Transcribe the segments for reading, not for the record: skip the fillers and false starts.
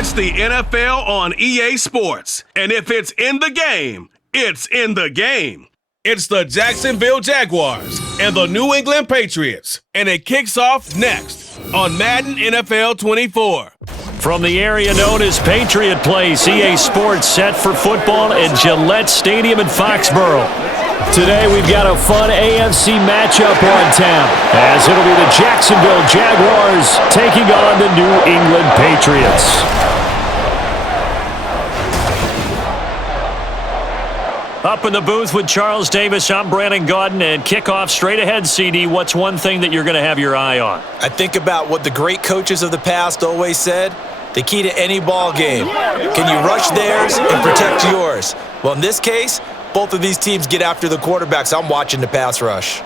It's the NFL on EA Sports. And if it's in the game, it's in the game. It's the Jacksonville Jaguars and the New England Patriots. And it kicks off next on Madden NFL 24. From the area known as Patriot Place, EA Sports set for football at Gillette Stadium in Foxborough. Today we've got a fun AFC matchup on tap, as it'll be the Jacksonville Jaguars taking on the New England Patriots. Up in the booth with Charles Davis, I'm Brandon Gaudin, and kickoff straight ahead, CD. What's one thing that you're going to have your eye on? I think about what the great coaches of the past always said. The key to any ball game. Can you rush theirs and protect yours? Well, in this case, both of these teams get after the quarterbacks. I'm watching the pass rush.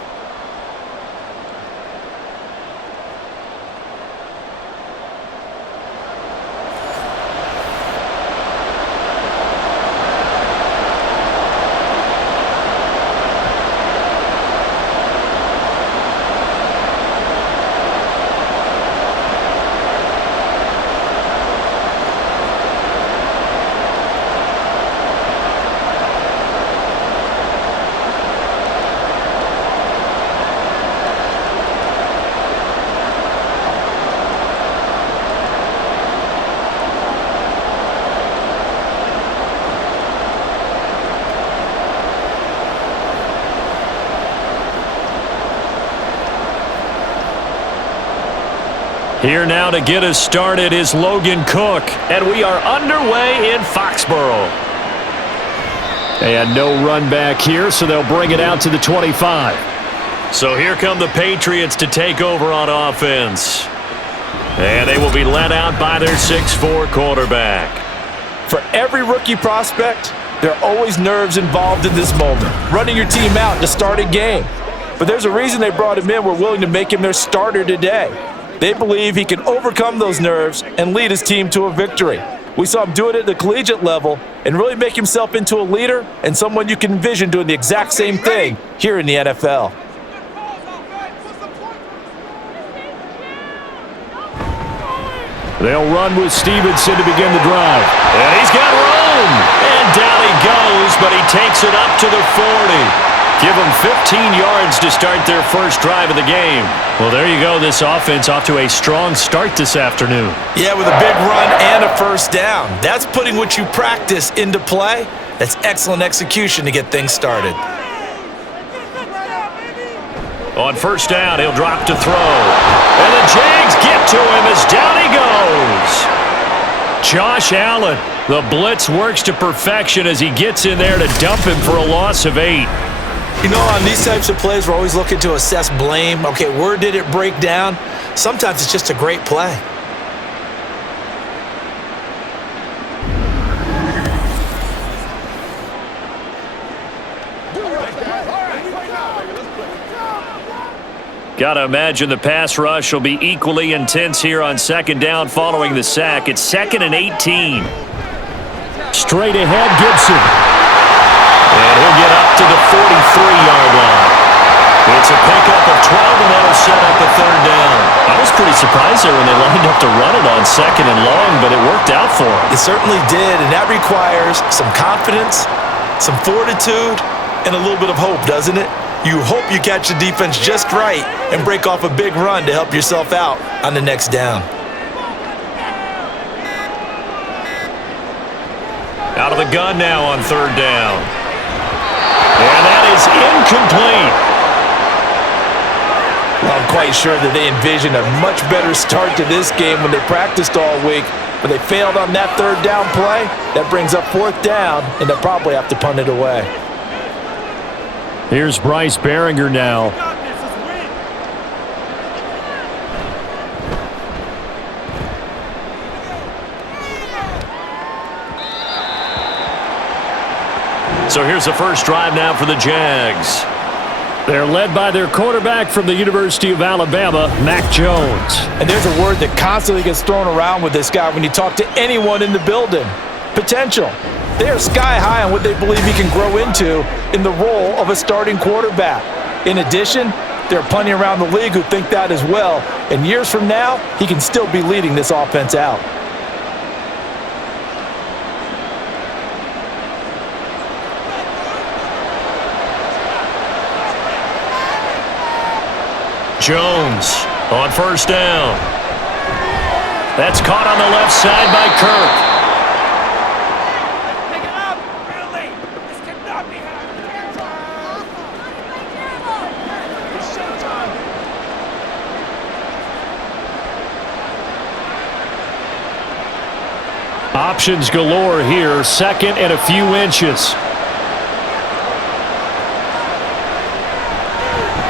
Here now to get us started is Logan Cook, and we are underway in Foxborough. And no run back here, so they'll bring it out to the 25. So here come the Patriots to take over on offense. And they will be led out by their 6'4" quarterback. For every rookie prospect, there are always nerves involved in this moment. Running your team out to start a game. But there's a reason they brought him in. We're willing to make him their starter today. They believe he can overcome those nerves and lead his team to a victory. We saw him do it at the collegiate level and really make himself into a leader and someone you can envision doing the exact same thing here in the NFL. They'll run with Stevenson to begin the drive. And he's got room. And down he goes, but he takes it up to the 40. Give them 15 yards to start their first drive of the game. Well, there you go. This offense off to a strong start this afternoon. Yeah, with a big run and a first down. That's putting what you practice into play. That's excellent execution to get things started. On first down, he'll drop to throw. And the Jags get to him as down he goes. Josh Allen, the blitz works to perfection as he gets in there to dump him for a loss of 8. You know, on these types of plays, we're always looking to assess blame. Okay, where did it break down? Sometimes it's just a great play. Got to imagine the pass rush will be equally intense here on second down following the sack. It's 2nd and 18. Straight ahead, Gibson. And he'll get up to the 43-yard line. It's a pickup of 12, and that'll set up a third down. I was pretty surprised there when they lined up to run it on 2nd and long, but it worked out for them. It certainly did, and that requires some confidence, some fortitude, and a little bit of hope, doesn't it? You hope you catch the defense just right and break off a big run to help yourself out on the next down. Out of the gun now on third down. And that is incomplete. Well, I'm quite sure that they envisioned a much better start to this game when they practiced all week, but they failed on that third down play. That brings up fourth down, and they'll probably have to punt it away. Here's Bryce Behringer now. So here's the first drive now for the Jags. They're led by their quarterback from the University of Alabama, Mac Jones. And there's a word that constantly gets thrown around with this guy when you talk to anyone in the building. Potential. They are sky high on what they believe he can grow into in the role of a starting quarterback. In addition, there are plenty around the league who think that as well. And years from now, he can still be leading this offense out. Jones on first down. That's caught on the left side by Kirk. Options galore here. Second and a few inches.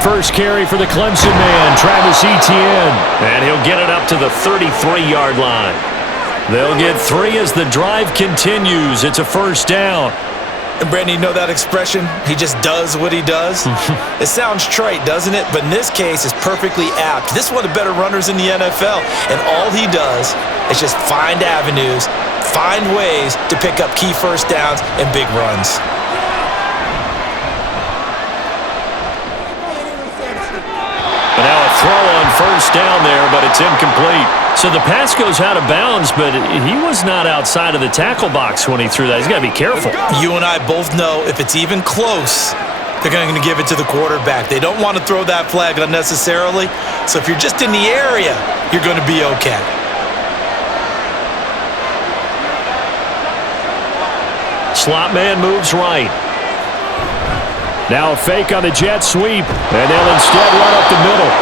First carry for the Clemson man, Travis Etienne. And he'll get it up to the 33-yard line. They'll get 3 as the drive continues. It's a first down. And Brandon, you know that expression? He just does what he does? It sounds trite, doesn't it? But in this case, it's perfectly apt. This is one of the better runners in the NFL. And all he does is just find avenues, find ways to pick up key first downs and big runs. And now a throw on first down there, but it's incomplete. So the pass goes out of bounds, but he was not outside of the tackle box when he threw that. He's got to be careful. You and I both know if it's even close, they're going to give it to the quarterback. They don't want to throw that flag unnecessarily. So if you're just in the area, you're going to be okay. Slot man moves right. Now a fake on the jet sweep, and they'll instead run up the middle.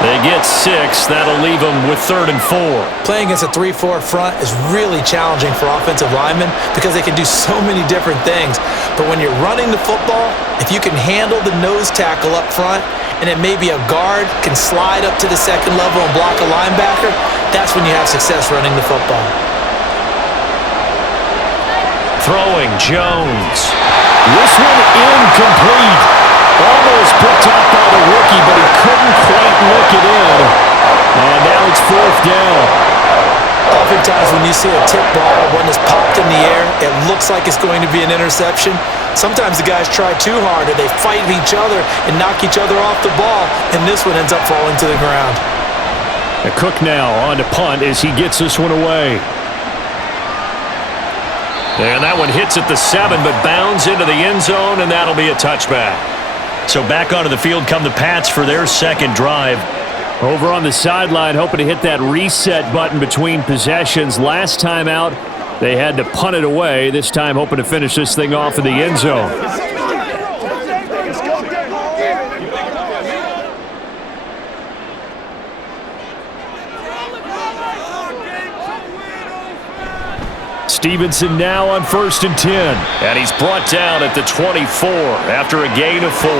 They get 6. That'll leave them with 3rd and 4. Playing against a 3-4 front is really challenging for offensive linemen because they can do so many different things. But when you're running the football, if you can handle the nose tackle up front, and then maybe a guard can slide up to the second level and block a linebacker, that's when you have success running the football. Throwing Jones. This one incomplete. Almost picked up by the rookie, but he couldn't quite look it in. And now it's 4th down. Oftentimes when you see a tip ball, when it's popped in the air, it looks like it's going to be an interception. Sometimes the guys try too hard, or they fight each other and knock each other off the ball, and this one ends up falling to the ground. And Cook now on to punt as he gets this one away. And that one hits at the 7, but bounds into the end zone, and that'll be a touchback. So back onto the field come the Pats for their second drive. Over on the sideline, hoping to hit that reset button between possessions. Last time out, they had to punt it away. This time hoping to finish this thing off in the end zone. Stevenson now on 1st and 10. And he's brought down at the 24 after a gain of 4.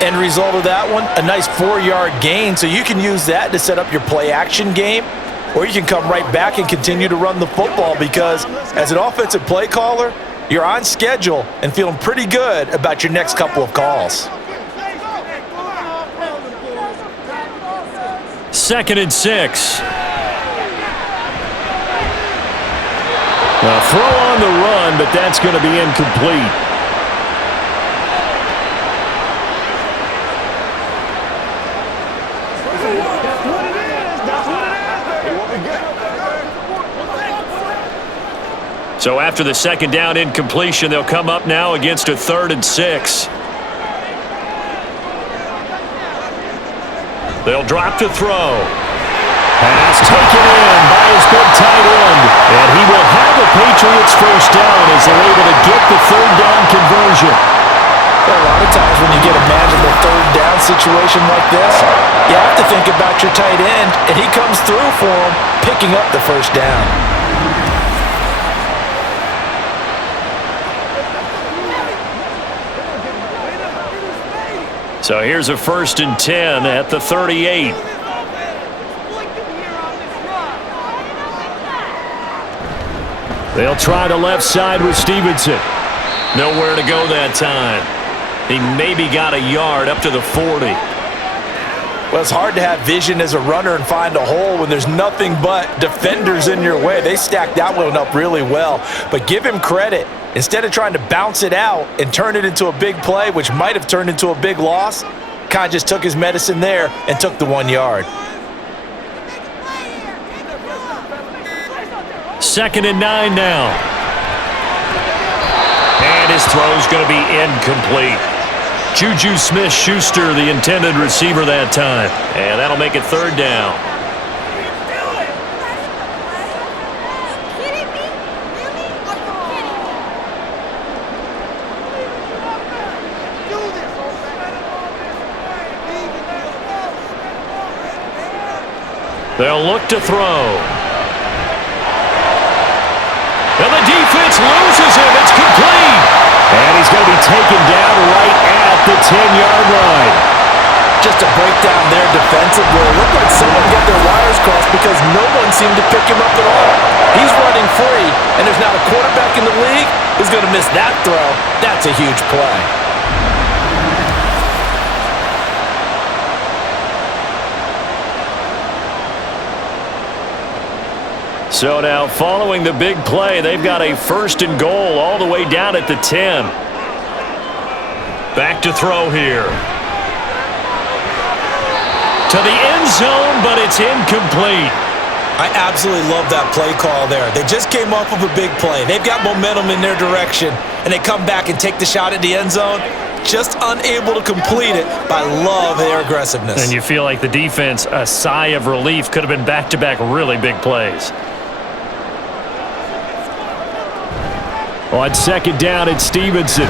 End result of that one, a nice 4-yard gain. So you can use that to set up your play-action game, or you can come right back and continue to run the football because as an offensive play caller, you're on schedule and feeling pretty good about your next couple of calls. 2nd and 6. A throw on the run, but that's going to be incomplete. So after the second down incompletion, they'll come up now against a 3rd and 6. They'll drop to throw. Pass taken in by his big tight end. And he will have the Patriots first down as they're able to get the 3rd down conversion. Well, a lot of times when you get a manageable 3rd down situation like this, you have to think about your tight end, and he comes through for him, picking up the first down. So here's a 1st and 10 at the 38. They'll try the left side with Stevenson. Nowhere to go that time. He maybe got a yard up to the 40. Well, it's hard to have vision as a runner and find a hole when there's nothing but defenders in your way. They stacked that one up really well. But give him credit. Instead of trying to bounce it out and turn it into a big play, which might have turned into a big loss, kind of just took his medicine there and took the 1 yard. 2nd and 9 now. And his throw's going to be incomplete. Juju Smith-Schuster, the intended receiver that time. And that'll make it third down. They'll look to throw. And the defense loses him. It's complete. And he's going to be taken down right at the 10-yard line. Just a breakdown there defensively. It looked like someone got their wires crossed because no one seemed to pick him up at all. He's running free, and there's not a quarterback in the league who's going to miss that throw. That's a huge play. So now, following the big play, they've got a first and goal all the way down at the 10. Back to throw here. To the end zone, but it's incomplete. I absolutely love that play call there. They just came off of a big play. They've got momentum in their direction, and they come back and take the shot at the end zone. Just unable to complete it, but I love their aggressiveness. And you feel like the defense, a sigh of relief, could have been back-to-back really big plays. On second down, it's Stevenson.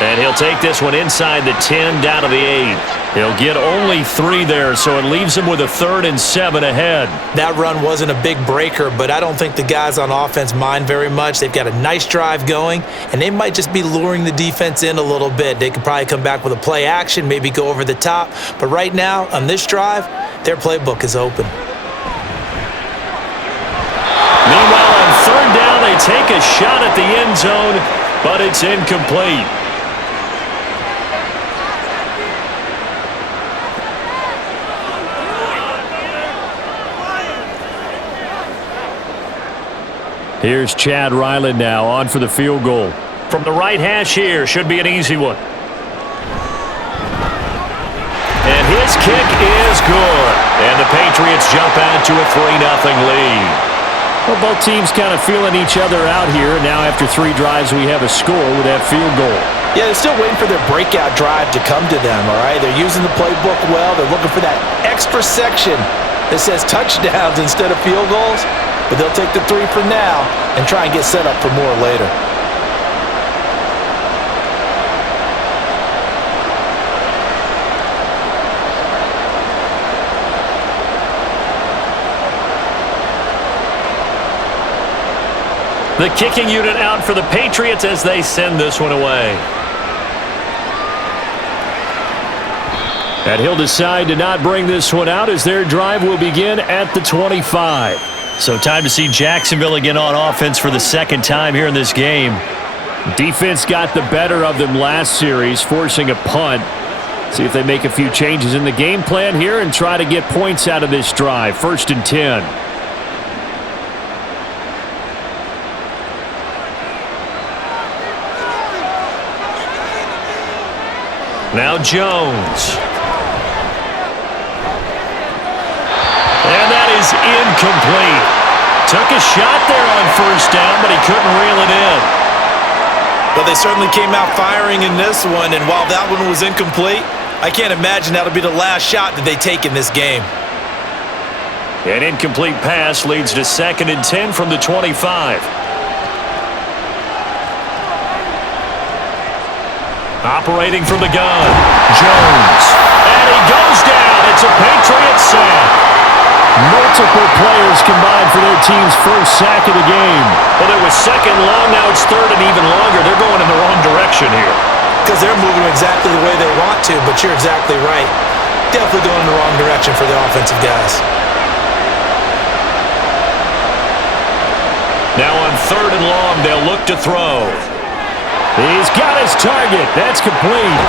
And he'll take this one inside the 10, down to the 8. He'll get only 3 there, so it leaves him with a 3rd and 7 ahead. That run wasn't a big breaker, but I don't think the guys on offense mind very much. They've got a nice drive going, and they might just be luring the defense in a little bit. They could probably come back with a play action, maybe go over the top. But right now, on this drive, their playbook is open. Meanwhile, on third down, they take a shot at the end zone, but it's incomplete. Here's Chad Ryland now on for the field goal. From the right hash here, should be an easy one. And his kick is good. And the Patriots jump out to a 3-0 lead. Well, both teams kind of feeling each other out here. Now after 3 drives, we have a score with that field goal. Yeah, they're still waiting for their breakout drive to come to them, all right? They're using the playbook well. They're looking for that extra section that says touchdowns instead of field goals. But they'll take the 3 for now and try and get set up for more later. The kicking unit out for the Patriots as they send this one away. And he'll decide to not bring this one out as their drive will begin at the 25. So time to see Jacksonville again on offense for the second time here in this game. Defense got the better of them last series, forcing a punt. See if they make a few changes in the game plan here and try to get points out of this drive. 1st and 10. Now Jones. And that is incomplete. Took a shot there on 1st down, but he couldn't reel it in. Well, they certainly came out firing in this one, and while that one was incomplete, I can't imagine that'll be the last shot that they take in this game. An incomplete pass leads to 2nd and 10 from the 25. Operating from the gun, Jones. And he goes down. It's a Patriots sack. Multiple players combined for their team's first sack of the game. Well, it was 2nd long. Now it's 3rd and even longer. They're going in the wrong direction here. Because they're moving exactly the way they want to, but you're exactly right. Definitely going in the wrong direction for the offensive guys. Now on 3rd and long, they'll look to throw. He's got his target. That's complete.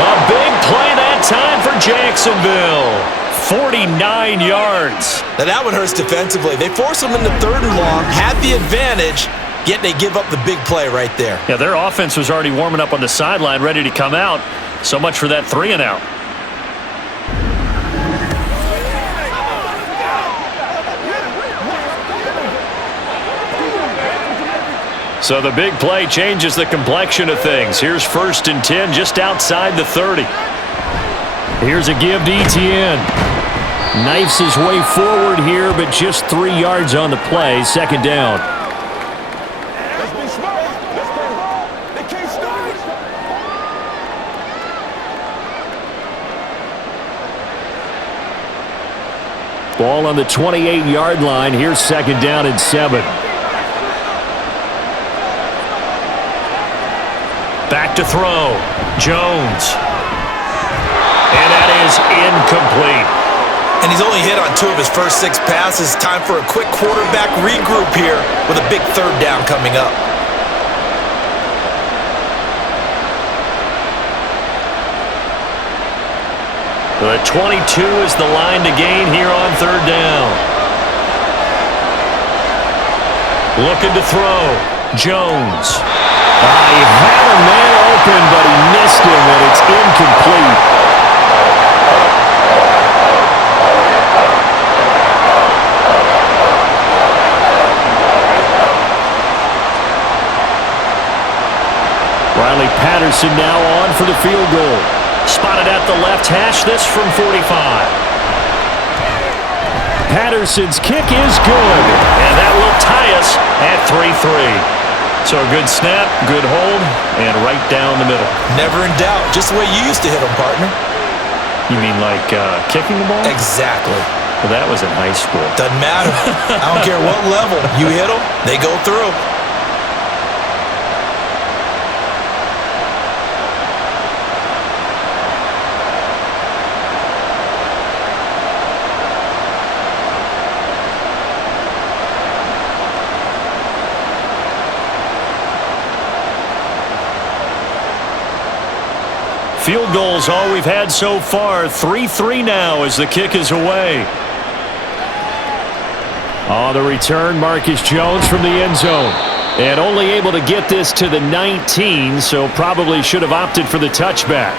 A big play that time for Jacksonville. 49 yards. Now that one hurts defensively. They force them into 3rd and long, have the advantage, yet they give up the big play right there. Yeah, their offense was already warming up on the sideline, ready to come out. So much for that 3 and out. So the big play changes the complexion of things. Here's 1st and 10 just outside the 30. Here's a give to Etienne. Knifes his way forward here, but just 3 yards on the play. 2nd down. Ball on the 28-yard line. Here's 2nd down and 7. Back to throw. Jones. And that is incomplete. And he's only hit on 2 of his first 6 passes. Time for a quick quarterback regroup here with a big 3rd down coming up. The 22 is the line to gain here on 3rd down. Looking to throw. Jones. He had a man open, but he missed him, and it's incomplete. Riley Patterson now on for the field goal. Spotted at the left hash, this from 45. Patterson's kick is good, and that will tie us at 3-3. So a good snap, good hold, and right down the middle. Never in doubt. Just the way you used to hit them, partner. You mean like kicking the ball? Exactly. Well, that was in high school. Doesn't matter. I don't care what level. You hit them, they go through. Field goals all we've had so far. 3-3 now as the kick is away. On the return, Marcus Jones from the end zone. And only able to get this to the 19, so probably should have opted for the touchback.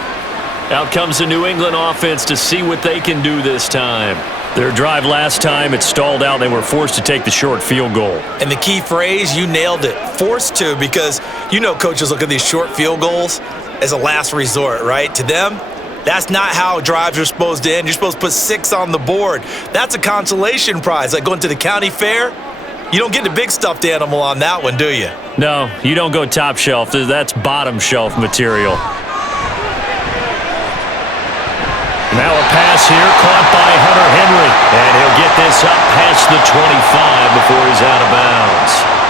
Out comes the New England offense to see what they can do this time. Their drive last time, it stalled out. They were forced to take the short field goal. And the key phrase, you nailed it. Forced to, because you know coaches look at these short field goals as a last resort, right? To them, that's not how drives are supposed to end. You're supposed to put 6 on the board. That's a consolation prize. Like going to the county fair, you don't get the big stuffed animal on that one, do you? No, you don't go top shelf. That's bottom shelf material. Now a pass here caught by Hunter Henry. And he'll get this up past the 25 before he's out of bounds.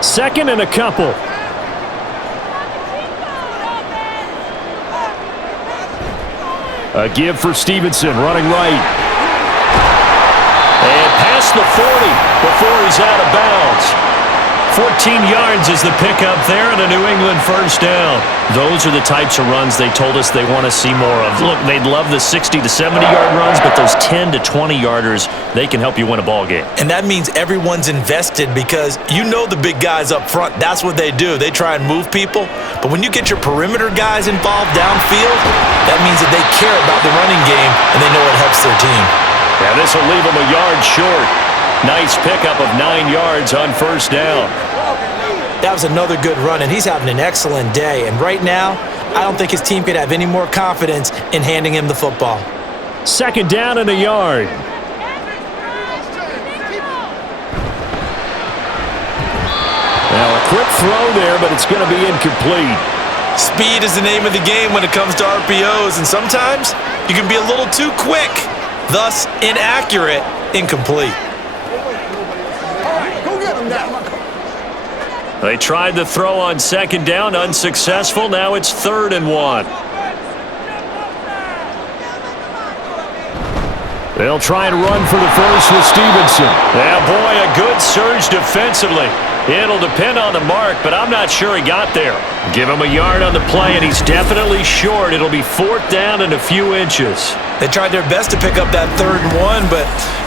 Second and a couple. A give for Stevenson, running right. And past the 40 before he's out of bounds. 14 yards is the pickup there and a New England 1st down. Those are the types of runs they told us they want to see more of. Look, they'd love the 60 to 70-yard runs, but those 10 to 20-yarders, they can help you win a ball game. And that means everyone's invested because you know the big guys up front, that's what they do. They try and move people. But when you get your perimeter guys involved downfield, that means that they care about the running game and they know it helps their team. Yeah, this will leave them a yard short. Nice pickup of 9 yards on 1st down. That was another good run, and he's having an excellent day. And right now, I don't think his team could have any more confidence in handing him the football. 2nd down and a yard. Now a quick throw there, but it's going to be incomplete. Speed is the name of the game when it comes to RPOs, and sometimes you can be a little too quick, thus inaccurate, incomplete. They tried the throw on 2nd down, unsuccessful. Now it's 3rd and 1. They'll try and run for the first with Stevenson. Yeah, boy, a good surge defensively. It'll depend on the mark, but I'm not sure he got there. Give him a yard on the play, and he's definitely short. It'll be 4th down and a few inches. They tried their best to pick up that 3rd and 1, but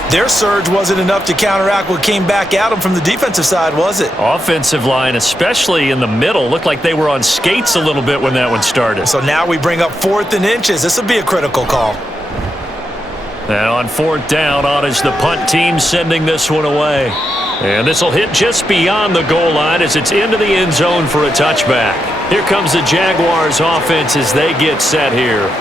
Their surge wasn't enough to counteract what came back at them from the defensive side, was it? Offensive line, especially in the middle, looked like they were on skates a little bit when that one started. So now we bring up 4th and inches. This will be a critical call. And on 4th down, on is the punt team sending this one away. And this will hit just beyond the goal line as it's into the end zone for a touchback. Here comes the Jaguars offense as they get set here.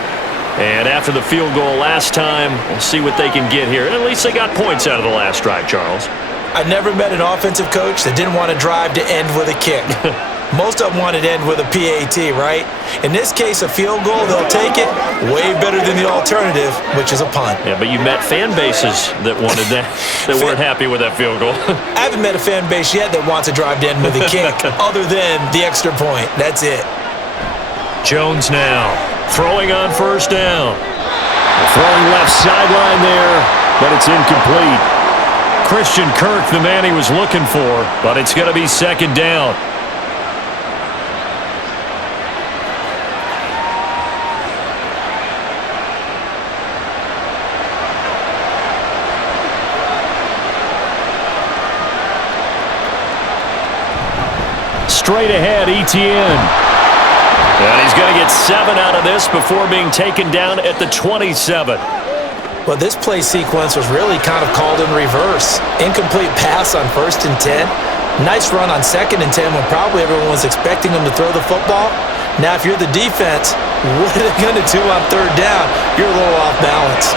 And after the field goal last time, we'll see what they can get here. And at least they got points out of the last drive, Charles. I never met an offensive coach that didn't want to drive to end with a kick. Most of them wanted to end with a PAT, right? In this case, a field goal, they'll take it way better than the alternative, which is a punt. Yeah, but you met fan bases that wanted that, that weren't happy with that field goal. I haven't met a fan base yet that wants to drive to end with a kick other than the extra point. That's it. Jones now throwing on 1st down. Throwing left sideline there, but it's incomplete. Christian Kirk, the man he was looking for, but it's going to be 2nd down. Straight ahead, Etienne. And he's going to get 7 out of this before being taken down at the 27. Well, this play sequence was really kind of called in reverse. Incomplete pass on 1st and 10. Nice run on 2nd and 10 when probably everyone was expecting him to throw the football. Now, if you're the defense, what are they going to do on 3rd down? You're a little off balance.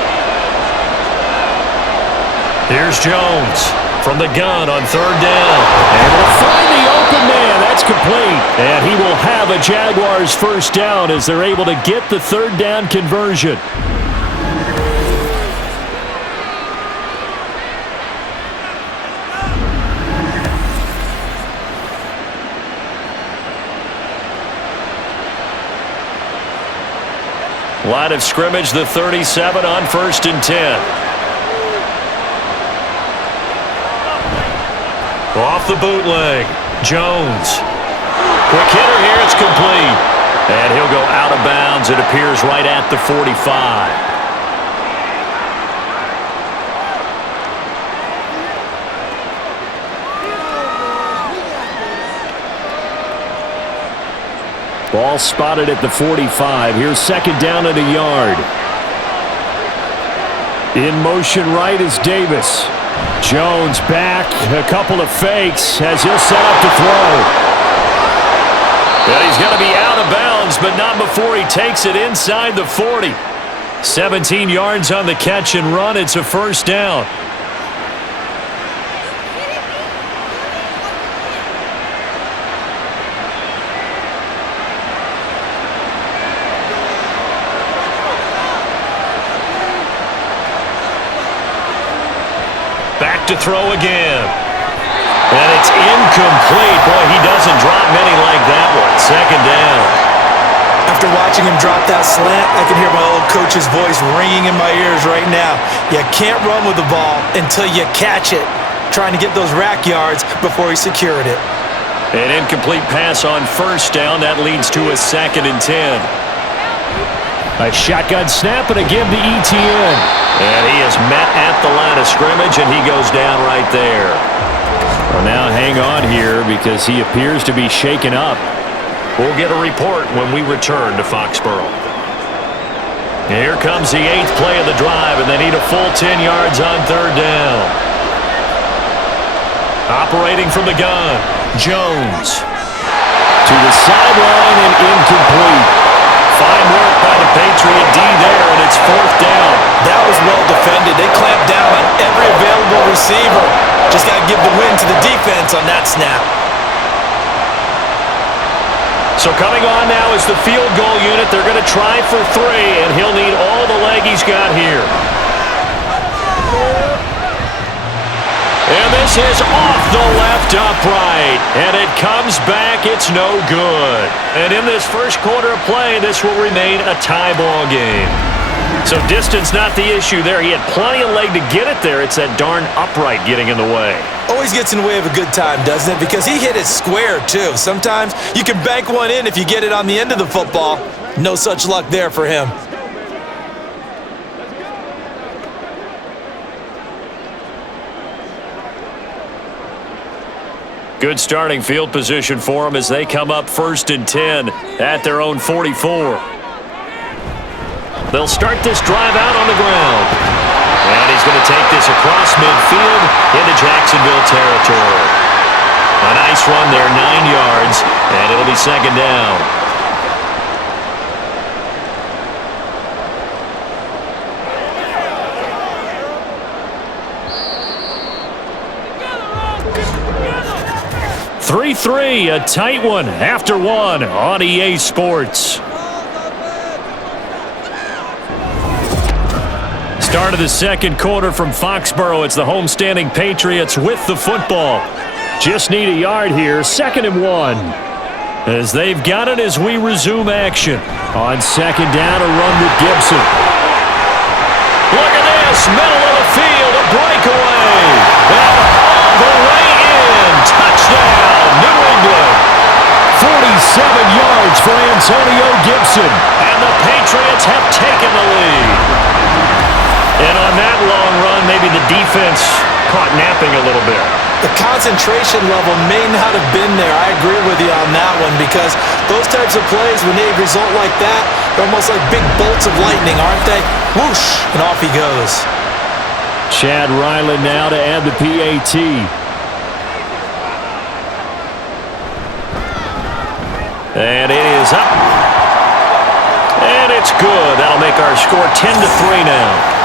Here's Jones from the gun on 3rd down. And will find the open man. That's complete. And he will have a Jaguars 1st down as they're able to get the 3rd down conversion. Line of scrimmage, the 37 on 1st and 10. Off the bootleg, Jones. Quick hitter here, it's complete. And he'll go out of bounds, it appears, right at the 45. Ball spotted at the 45. Here's 2nd down at a yard. In motion right is Davis. Jones back, a couple of fakes as he'll set up to throw. But he's going to be out of bounds, but not before he takes it inside the 40. 17 yards on the catch and run. It's a 1st down. Back to throw again. And it's incomplete. Boy, he doesn't drop many like that one. 2nd down. After watching him drop that slant, I can hear my old coach's voice ringing in my ears right now. You can't run with the ball until you catch it. Trying to get those rack yards before he secured it. An incomplete pass on 1st down. That leads to a 2nd and 10. A shotgun snap and again to Etienne. And he is met at the line of scrimmage, and he goes down right there. Well, now hang on here because he appears to be shaken up. We'll get a report when we return to Foxborough. Here comes the 8th play of the drive, and they need a full 10 yards on 3rd down. Operating from the gun, Jones. To the sideline and incomplete. Fine work by the Patriot D there, and it's 4th down. That was well defended. They clamped down on every available receiver. Just got to give the win to the defense on that snap. So coming on now is the field goal unit. They're going to try for 3, and he'll need all the leg he's got here. And this is off the left upright. And it comes back. It's no good. And in this first quarter of play, this will remain a tie ball game. So distance not the issue there. He had plenty of leg to get it there. It's that darn upright getting in the way. Always gets in the way of a good time, doesn't it? Because he hit it square, too. Sometimes you can bank one in if you get it on the end of the football. No such luck there for him. Good starting field position for them as they come up 1st and 10 at their own 44. They'll start this drive out on the ground. And he's going to take this across midfield into Jacksonville territory. A nice run there, 9 yards, and it'll be 2nd down. Three, a tight one after one on EA Sports. Start of the second quarter from Foxborough. It's the homestanding Patriots with the football. Just need a yard here, 2nd and 1. As they've got it as we resume action. On 2nd down, a run with Gibson. Look at this, middle of the field, a breakaway. And all the way in, touchdown, New England. 47 yards for Antonio Gibson. And the Patriots have taken the lead. And on that long run, maybe the defense caught napping a little bit. The concentration level may not have been there. I agree with you on that one because those types of plays, when they result like that, they're almost like big bolts of lightning, aren't they? Whoosh, and off he goes. Chad Ryland now to add the PAT. And it is up. And it's good. That'll make our score 10-3 now.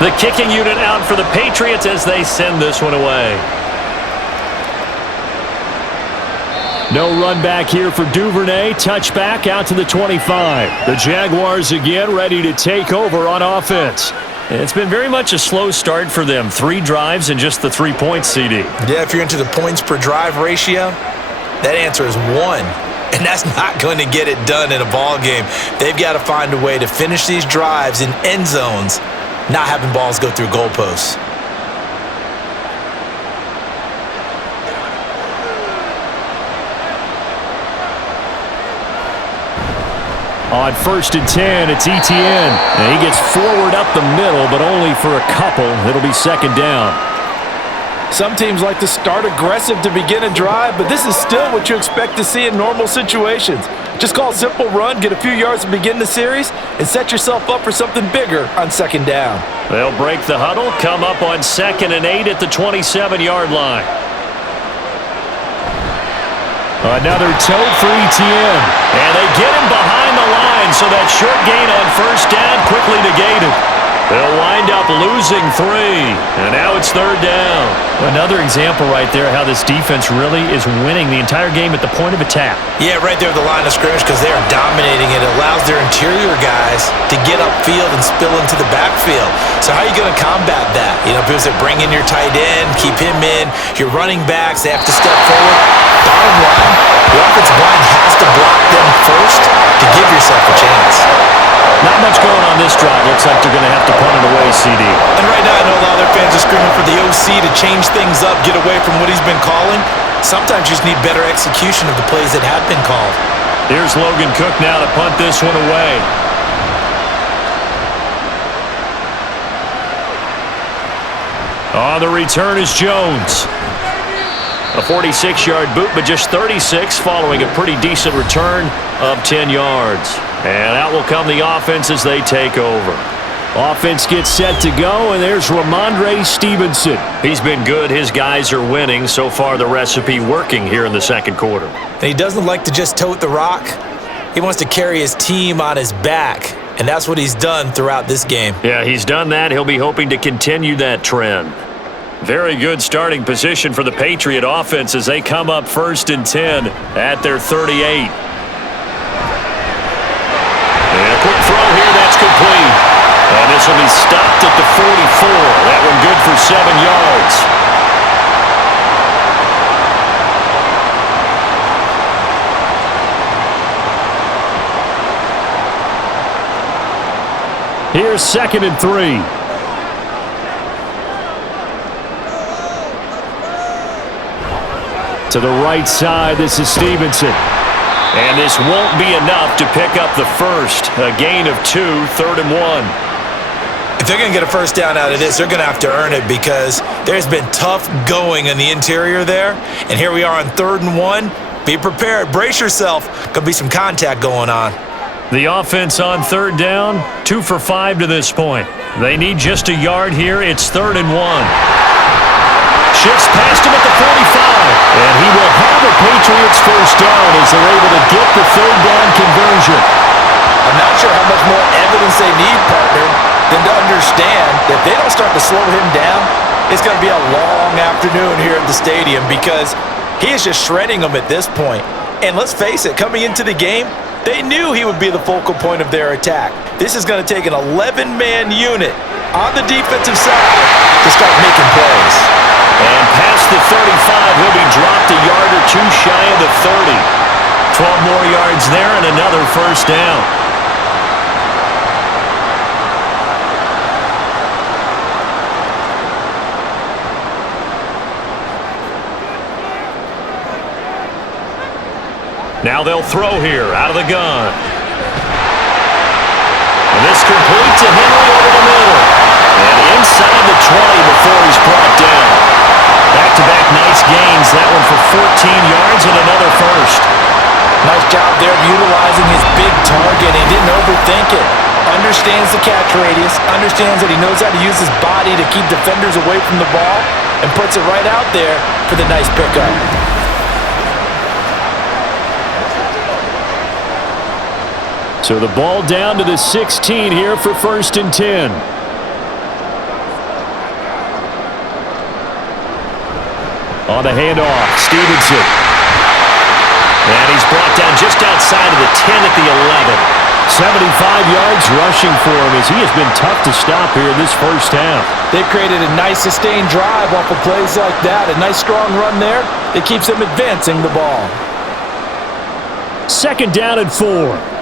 The kicking unit out for the Patriots as they send this one away. No run back here for Duvernay. Touchback out to the 25. The Jaguars again ready to take over on offense. It's been very much a slow start for them. 3 drives and just the 3 points, CD. Yeah, if you're into the points per drive ratio, that answer is 1. And that's not going to get it done in a ball game. They've got to find a way to finish these drives in end zones, not having balls go through goalposts. On 1st and 10, it's Etienne. And he gets forward up the middle, but only for a couple. It'll be 2nd down. Some teams like to start aggressive to begin a drive, but this is still what you expect to see in normal situations. Just call a simple run, get a few yards to begin the series, and set yourself up for something bigger on 2nd down. They'll break the huddle, come up on 2nd and 8 at the 27-yard line. Another tote for Etienne. And they get him behind the line, so that short gain on 1st down quickly negated. They'll wind up losing 3, and now it's 3rd down. Another example right there how this defense really is winning the entire game at the point of attack. Yeah, right there at the line of scrimmage because they are dominating it. It allows their interior guys to get upfield and spill into the backfield. So how are you going to combat that? You know, because they bring in your tight end, keep him in. Your running backs, they have to step forward. Bottom line, the offensive line has to block them first to give yourself a chance. Not much going on this drive. Looks like they're going to have to punt it away, CD. And right now I know a lot of their fans are screaming for the OC to change things up, get away from what he's been calling. Sometimes you just need better execution of the plays that have been called. Here's Logan Cook now to punt this one away. On the return is Jones. A 46-yard boot, but just 36 following a pretty decent return of 10 yards. And out will come the offense as they take over. Offense gets set to go, and there's Ramondre Stevenson. He's been good. His guys are winning. So far, the recipe working here in the 2nd quarter. And he doesn't like to just tote the rock. He wants to carry his team on his back, and that's what he's done throughout this game. Yeah, he's done that. He'll be hoping to continue that trend. Very good starting position for the Patriot offense as they come up 1st and 10 at their 38. And a quick throw here, that's complete. And this will be stopped at the 44. That one good for 7 yards. Here's 2nd and 3. To the right side, this is Stevenson. And this won't be enough to pick up the first. A gain of 2, 3rd and 1. If they're going to get a first down out of this, they're going to have to earn it because there's been tough going in the interior there. And here we are on 3rd and 1. Be prepared. Brace yourself. Could be some contact going on. The offense on 3rd down, 2 for 5 to this point. They need just a yard here. It's 3rd and 1. Shifts past him at the 45. And he will have a Patriots first down as they're able to get the 3rd down conversion. I'm not sure how much more evidence they need, partner, than to understand that if they don't start to slow him down, it's going to be a long afternoon here at the stadium because he is just shredding them at this point. And let's face it, coming into the game, they knew he would be the focal point of their attack. This is going to take an 11-man unit on the defensive side to start making plays. And past the 35, he'll be dropped a yard or 2 shy of the 30. 12 more yards there and another first down. Now they'll throw here out of the gun. And this complete to Henry over the middle. And inside the 20 before he's brought down. Back-to-back nice gains. That one for 14 yards and another first. Nice job there of utilizing his big target. He didn't overthink it. Understands the catch radius. Understands that he knows how to use his body to keep defenders away from the ball. And puts it right out there for the nice pickup. So the ball down to the 16 here for 1st and 10. On the handoff, Stevenson. And he's brought down just outside of the 10 at the 11. 75 yards rushing for him as he has been tough to stop here in this first half. They've created a nice sustained drive off of plays like that. A nice strong run there that keeps them advancing the ball. 2nd down and 4.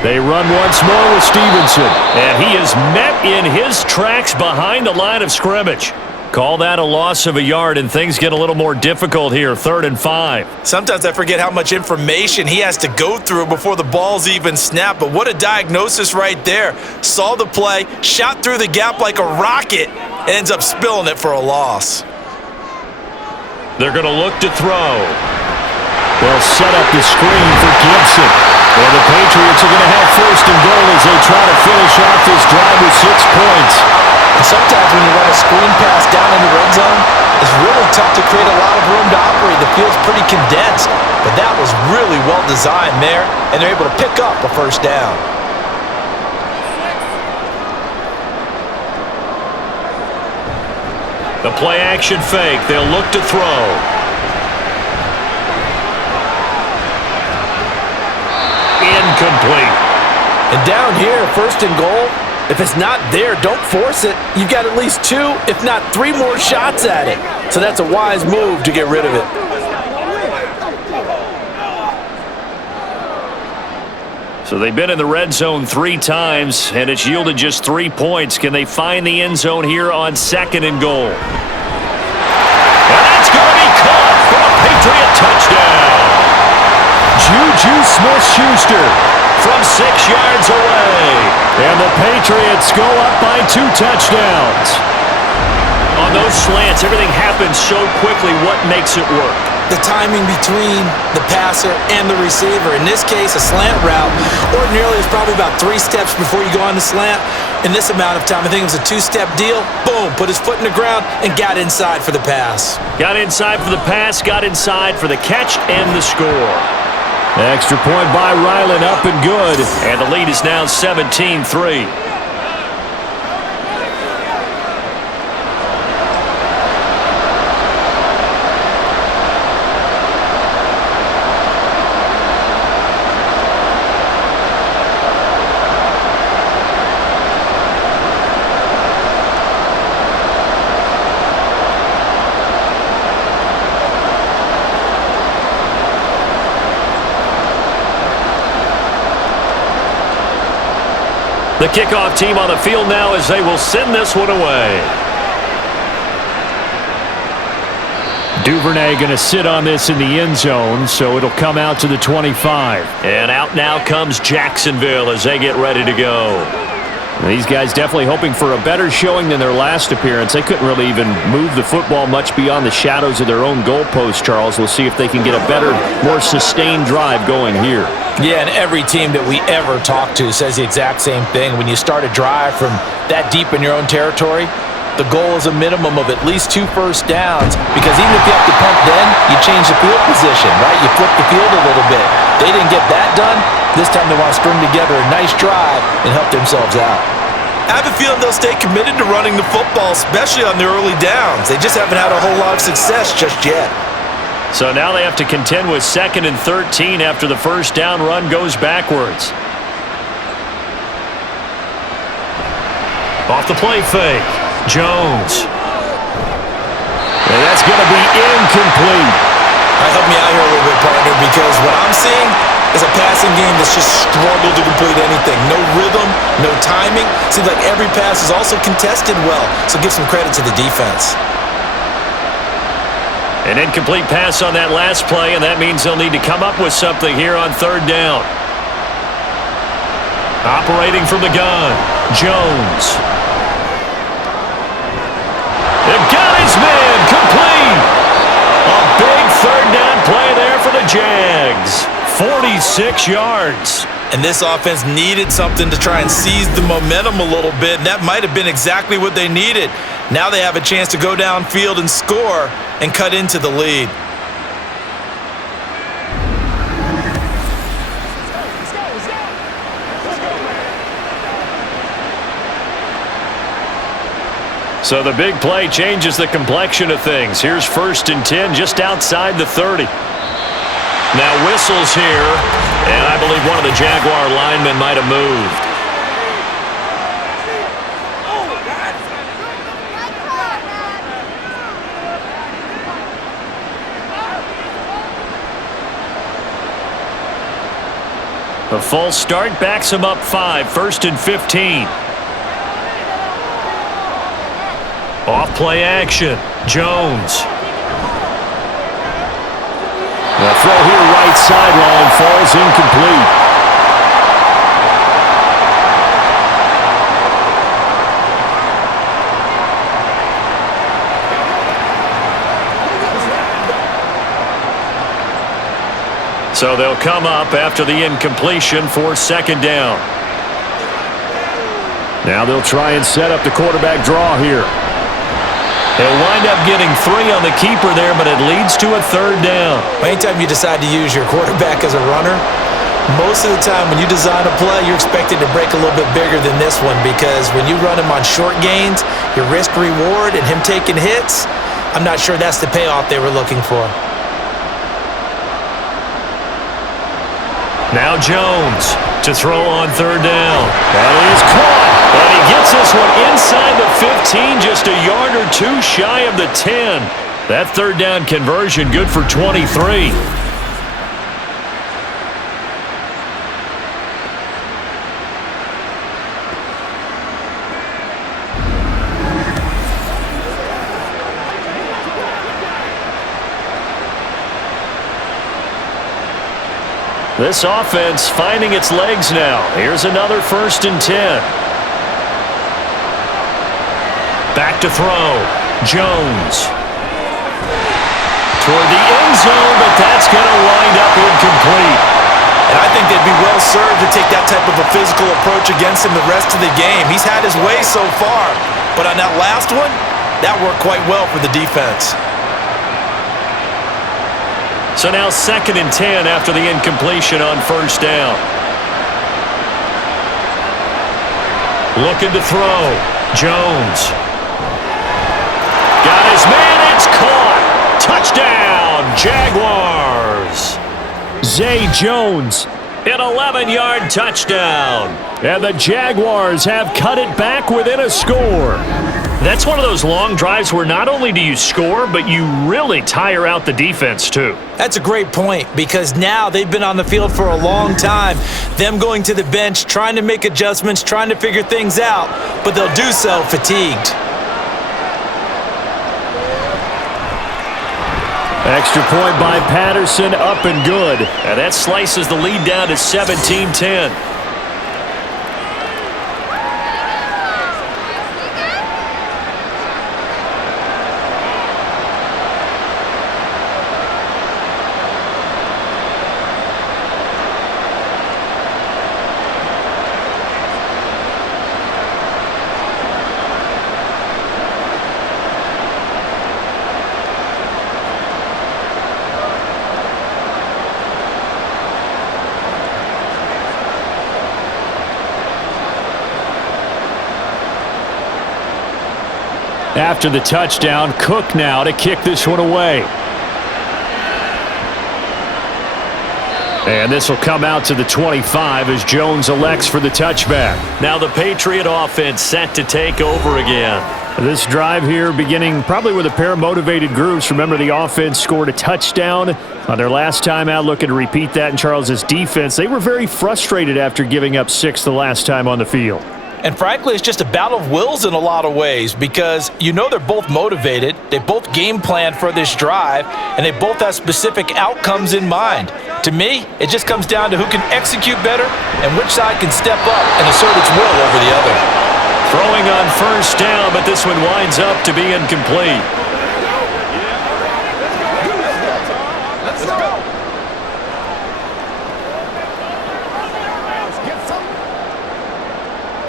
They run once more with Stevenson. And he is met in his tracks behind the line of scrimmage. Call that a loss of a yard, and things get a little more difficult here, 3rd and 5. Sometimes I forget how much information he has to go through before the ball's even snapped, but what a diagnosis right there. Saw the play, shot through the gap like a rocket, and ends up spilling it for a loss. They're going to look to throw. They'll set up the screen for Gibson. And the Patriots are going to have 1st and goal as they try to finish off this drive with 6 points. And sometimes when you run a screen pass down in the red zone, it's really tough to create a lot of room to operate. The field's pretty condensed, but that was really well designed there, and they're able to pick up a first down. The play action fake. They'll look to throw. Incomplete. And down here, 1st and goal, if it's not there, don't force it. You've got at least 2, if not 3 more shots at it. So that's a wise move to get rid of it. So they've been in the red zone 3 times, and it's yielded just 3 points. Can they find the end zone here on 2nd and goal? And that's going to be caught for a Patriot touchdown. Juju Smith-Schuster from 6 yards away. And the Patriots go up by 2 touchdowns. On those slants, everything happens so quickly. What makes it work? The timing between the passer and the receiver. In this case, a slant route ordinarily is probably about 3 steps before you go on the slant. In this amount of time, I think it was a 2-step deal. Boom, put his foot in the ground and got inside for the pass. Got inside for the pass, got inside for the catch and the score. Extra point by Ryland, up and good. And the lead is now 17-3. The kickoff team on the field now as they will send this one away. Duvernay going to sit on this in the end zone, so it'll come out to the 25. And out now comes Jacksonville as they get ready to go. These guys definitely hoping for a better showing than their last appearance. They couldn't really even move the football much beyond the shadows of their own goalpost, Charles. We'll see if they can get a better, more sustained drive going here. Yeah, and every team that we ever talk to says the exact same thing. When you start a drive from that deep in your own territory, the goal is a minimum of at least 2 first downs, because even if you have to punt then, you change the field position, right? You flip the field a little bit. They didn't get that done. This time they want to string together a nice drive and help themselves out. I have a feeling they'll stay committed to running the football, especially on their early downs. They just haven't had a whole lot of success just yet. So now they have to contend with 2nd and 13 after the first down run goes backwards. Off the play fake. Jones. And that's going to be incomplete. Help me out here a little bit, partner, because what I'm seeing is a passing game that's just struggled to complete anything. No rhythm, no timing. Seems like every pass is also contested well, so give some credit to the defense. An incomplete pass on that last play, and that means they'll need to come up with something here on 3rd down. Operating from the gun, Jones. They've got his man complete. A big 3rd down play there for the Jags. 46 yards. And this offense needed something to try and seize the momentum a little bit, and that might have been exactly what they needed. Now they have a chance to go downfield and score and cut into the lead. So the big play changes the complexion of things. Here's 1st and 10 just outside the 30. Now whistles here, and I believe one of the Jaguar linemen might have moved. A false start backs him up 5, 1st and 15. Off play action, Jones. The throw here right sideline falls incomplete. So they'll come up after the incompletion for 2nd down. Now they'll try and set up the quarterback draw here. They'll wind up getting 3 on the keeper there, but it leads to a 3rd down. Anytime you decide to use your quarterback as a runner, most of the time when you design a play, you're expected to break a little bit bigger than this one, because when you run him on short gains, your risk-reward and him taking hits, I'm not sure that's the payoff they were looking for. Now Jones to throw on 3rd down. That is caught. And he gets this one inside the 15, just a yard or 2 shy of the 10. That 3rd down conversion good for 23. This offense finding its legs now. Here's another 1st and 10. Back to throw. Jones. Toward the end zone, but that's going to wind up incomplete. And I think they'd be well served to take that type of a physical approach against him the rest of the game. He's had his way so far, but on that last one, that worked quite well for the defense. So now 2nd and 10 after the incompletion on 1st down. Looking to throw. Jones. Got his man. It's caught. Touchdown, Jaguars. Zay Jones, an 11-yard touchdown. And the Jaguars have cut it back within a score. That's one of those long drives where not only do you score, but you really tire out the defense too. That's a great point because now they've been on the field for a long time. Them going to the bench, trying to make adjustments, trying to figure things out, but they'll do so fatigued. Extra point by Patterson, up and good. And that slices the lead down to 17-10. After the touchdown, Cook now to kick this one away. And this will come out to the 25 as Jones elects for the touchback. Now the Patriot offense set to take over again. This drive here beginning probably with a pair of motivated groups. Remember, the offense scored a touchdown on their last time out, looking to repeat that in Charles's defense. They were very frustrated after giving up 6 the last time on the field. And frankly, it's just a battle of wills in a lot of ways because you know they're both motivated, they both game plan for this drive, and they both have specific outcomes in mind. To me, it just comes down to who can execute better and which side can step up and assert its will over the other. Throwing on first down, but this one winds up to be incomplete.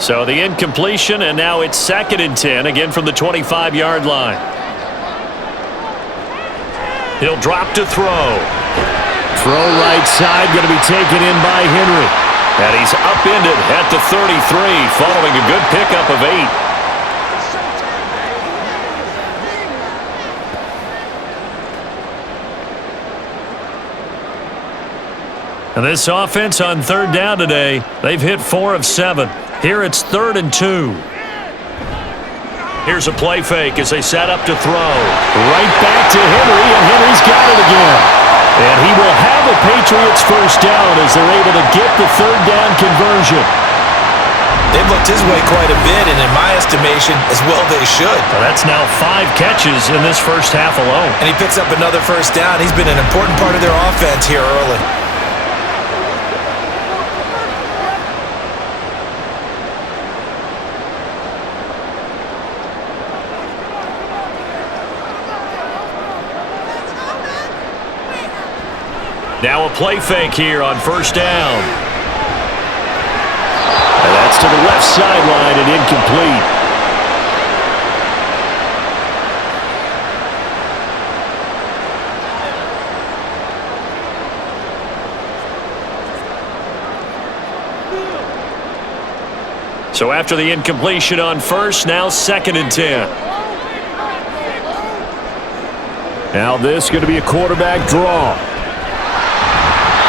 So the incompletion, and now it's 2nd and 10, again from the 25-yard line. He'll drop to throw. Throw right side, going to be taken in by Henry. And he's upended at the 33, following a good pickup of 8. And this offense on 3rd down today, they've hit 4 of 7. Here it's 3rd and 2. Here's a play fake as they set up to throw. Right back to Henry, and Henry's got it again. And he will have a Patriots first down as they're able to get the 3rd down conversion. They've looked his way quite a bit, and in my estimation, as well they should. Well, that's now 5 catches in this first half alone. And he picks up another first down. He's been an important part of their offense here early. Now a play fake here on first down. And that's to the left sideline and incomplete. So after the incompletion on first, now 2nd and 10. Now this is going to be a quarterback draw.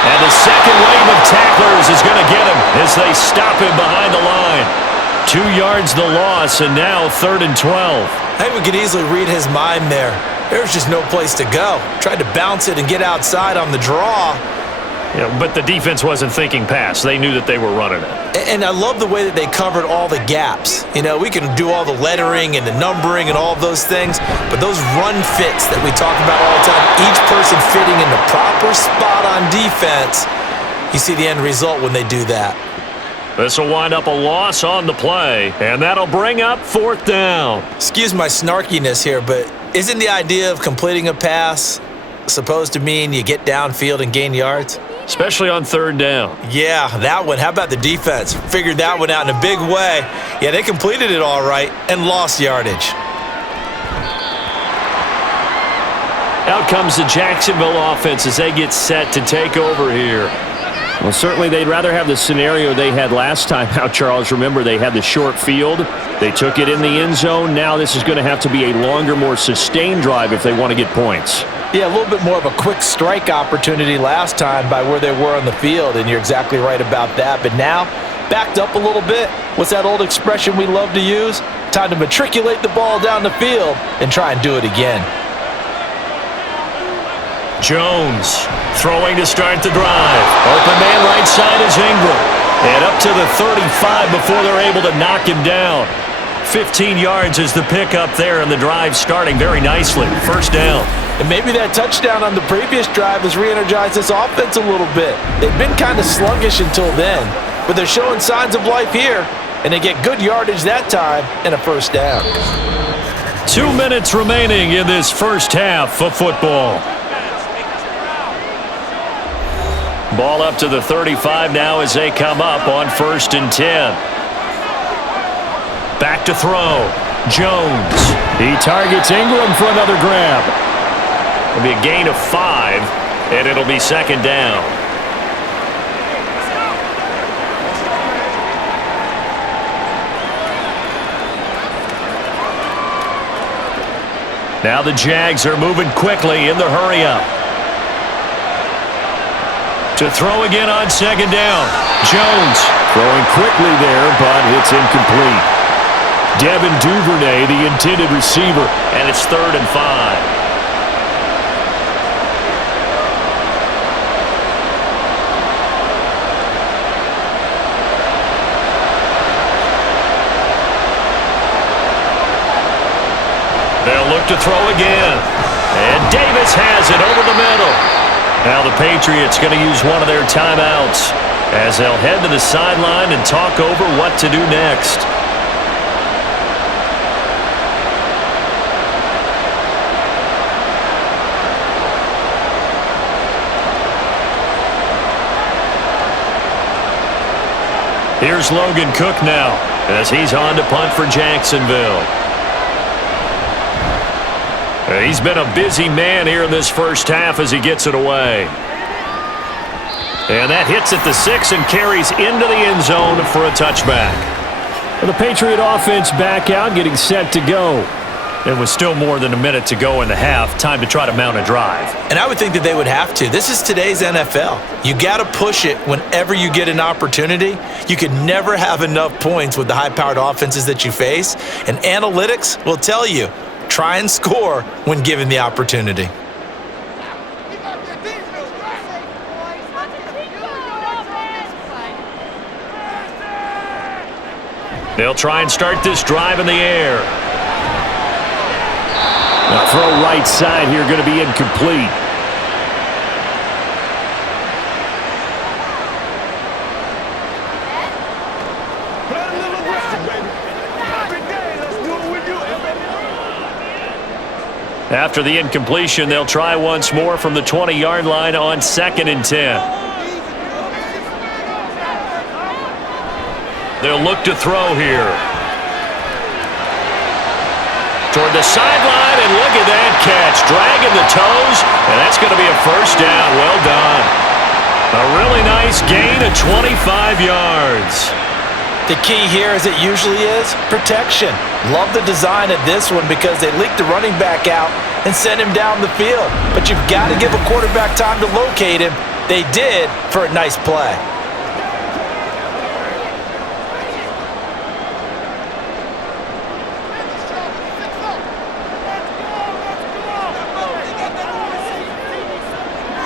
And the second wave of tacklers is going to get him as they stop him behind the line. 2 yards the loss, and now 3rd and 12. I think we could easily read his mind there. There was just no place to go. Tried to bounce it and get outside on the draw. Yeah, but the defense wasn't thinking pass. They knew that they were running it. And I love the way that they covered all the gaps. You know, we can do all the lettering and the numbering and all of those things, but those run fits that we talk about all the time, each person fitting in the proper spot on defense, you see the end result when they do that. This will wind up a loss on the play, and that'll bring up 4th down. Excuse my snarkiness here, but isn't the idea of completing a pass supposed to mean you get downfield and gain yards? Especially on 3rd down. Yeah, that one. How about the defense? Figured that one out in a big way. Yeah, they completed it all right and lost yardage. Out comes the Jacksonville offense as they get set to take over here. Well, certainly they'd rather have the scenario they had last time out, Charles. Remember, they had the short field. They took it in the end zone. Now this is going to have to be a longer, more sustained drive if they want to get points. Yeah, a little bit more of a quick strike opportunity last time by where they were on the field, and you're exactly right about that. But now, backed up a little bit. What's that old expression we love to use? Time to matriculate the ball down the field and try and do it again. Jones throwing to start the drive. Open man right side is Ingram. And up to the 35 before they're able to knock him down. 15 yards is the pickup there, and the drive starting very nicely. First down. And maybe that touchdown on the previous drive has re-energized this offense a little bit. They've been kind of sluggish until then, but they're showing signs of life here, and they get good yardage that time and a first down. 2 minutes remaining in this first half of football. Ball up to the 35 now as they come up on 1st and 10. Back to throw. Jones. He targets Ingram for another grab. It'll be a gain of 5, and it'll be 2nd down. Now the Jags are moving quickly in the hurry-up. To throw again on 2nd down. Jones throwing quickly there, but it's incomplete. Devin Duvernay, the intended receiver, and it's 3rd and 5. They'll look to throw again. And Davis has it over the middle. Now the Patriots going to use one of their timeouts as they'll head to the sideline and talk over what to do next. Here's Logan Cook now as he's on to punt for Jacksonville. He's been a busy man here in this first half as he gets it away. And that hits at the 6 and carries into the end zone for a touchback. Well, the Patriot offense back out, getting set to go. There was still more than a minute to go in the half. Time to try to mount a drive. And I would think that they would have to. This is today's NFL. You got to push it whenever you get an opportunity. You can never have enough points with the high-powered offenses that you face. And analytics will tell you, try and score when given the opportunity. They'll try and start this drive in the air. Now throw right side here, going to be incomplete. After the incompletion, they'll try once more from the 20-yard line on 2nd and 10. They'll look to throw here. Toward the sideline, and look at that catch. Dragging the toes, and that's going to be a first down. Well done. A really nice gain of 25 yards. The key here, as it usually is, protection. Love the design of this one because they leaked the running back out and sent him down the field. But you've got to give a quarterback time to locate him. They did for a nice play.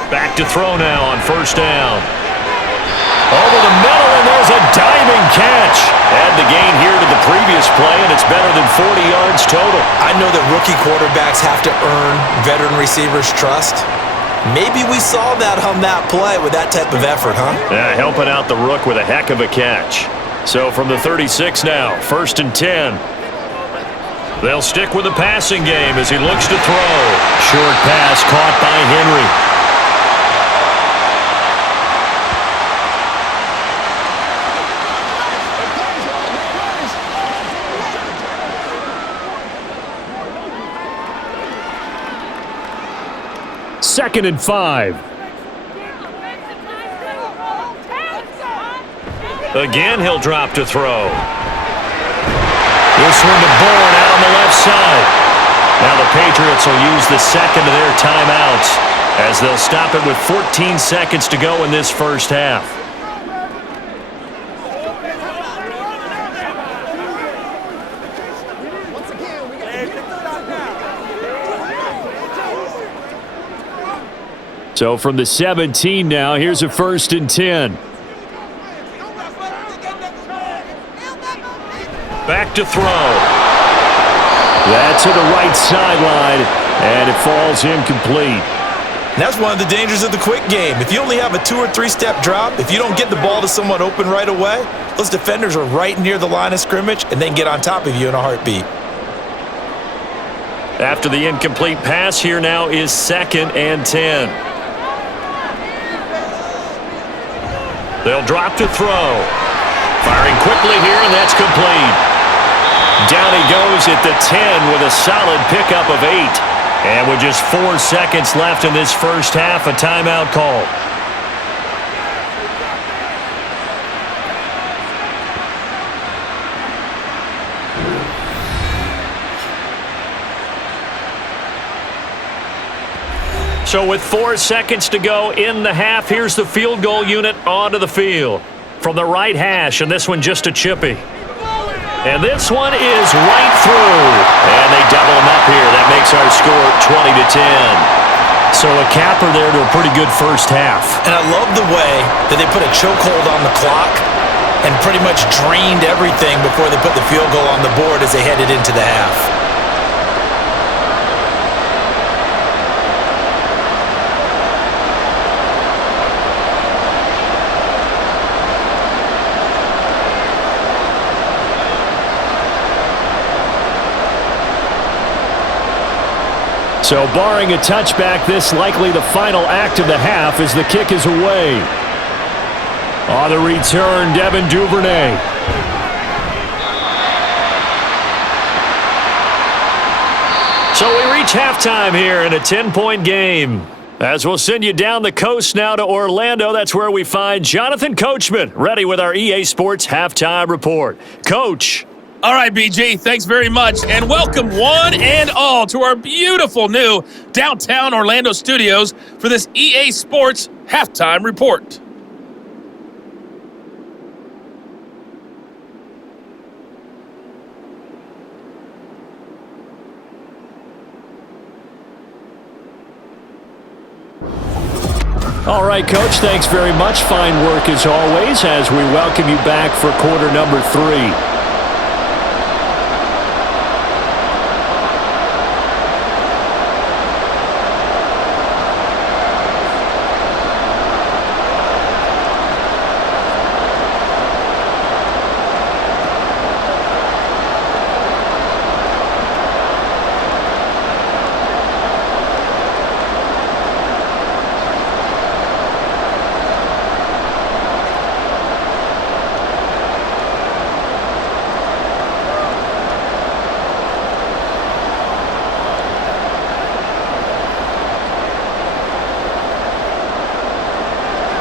Back to throw now on first down. Over the middle, and there's a diving catch. Add the gain here to the previous play, and it's better than 40 yards total. I know that rookie quarterbacks have to earn veteran receivers' trust. Maybe we saw that on that play with that type of effort, huh? Yeah, helping out the rook with a heck of a catch. So from the 36 now, 1st and 10. They'll stick with the passing game as he looks to throw. Short pass caught by Henry. Second and 5. Again, he'll drop to throw. This one to Bourne out on the left side. Now the Patriots will use the second of their timeouts as they'll stop it with 14 seconds to go in this first half. So from the 17 now, here's a 1st and 10. Back to throw. That's to the right sideline, and it falls incomplete. And that's one of the dangers of the quick game. If you only have a 2- or 3-step drop, if you don't get the ball to someone open right away, those defenders are right near the line of scrimmage, and they can get on top of you in a heartbeat. After the incomplete pass, here now is 2nd and 10. They'll drop to throw. Firing quickly here, and that's complete. Down he goes at the 10 with a solid pickup of 8. And with just 4 seconds left in this first half, a timeout call. So with 4 seconds to go in the half, here's the field goal unit onto the field. From the right hash, and this one just a chippy. And this one is right through. And they double him up here. That makes our score 20-10. So a capper there to a pretty good first half. And I love the way that they put a chokehold on the clock and pretty much drained everything before they put the field goal on the board as they headed into the half. So barring a touchback, this likely the final act of the half as the kick is away. On the return, Devin Duvernay. So we reach halftime here in a 10-point game. As we'll send you down the coast now to Orlando, that's where we find Jonathan Coachman, ready with our EA Sports Halftime Report. Coach. All right, BG, thanks very much, and welcome one and all to our beautiful new downtown Orlando studios for this EA Sports Halftime Report. All right, Coach, thanks very much. Fine work as always as we welcome you back for quarter number 3.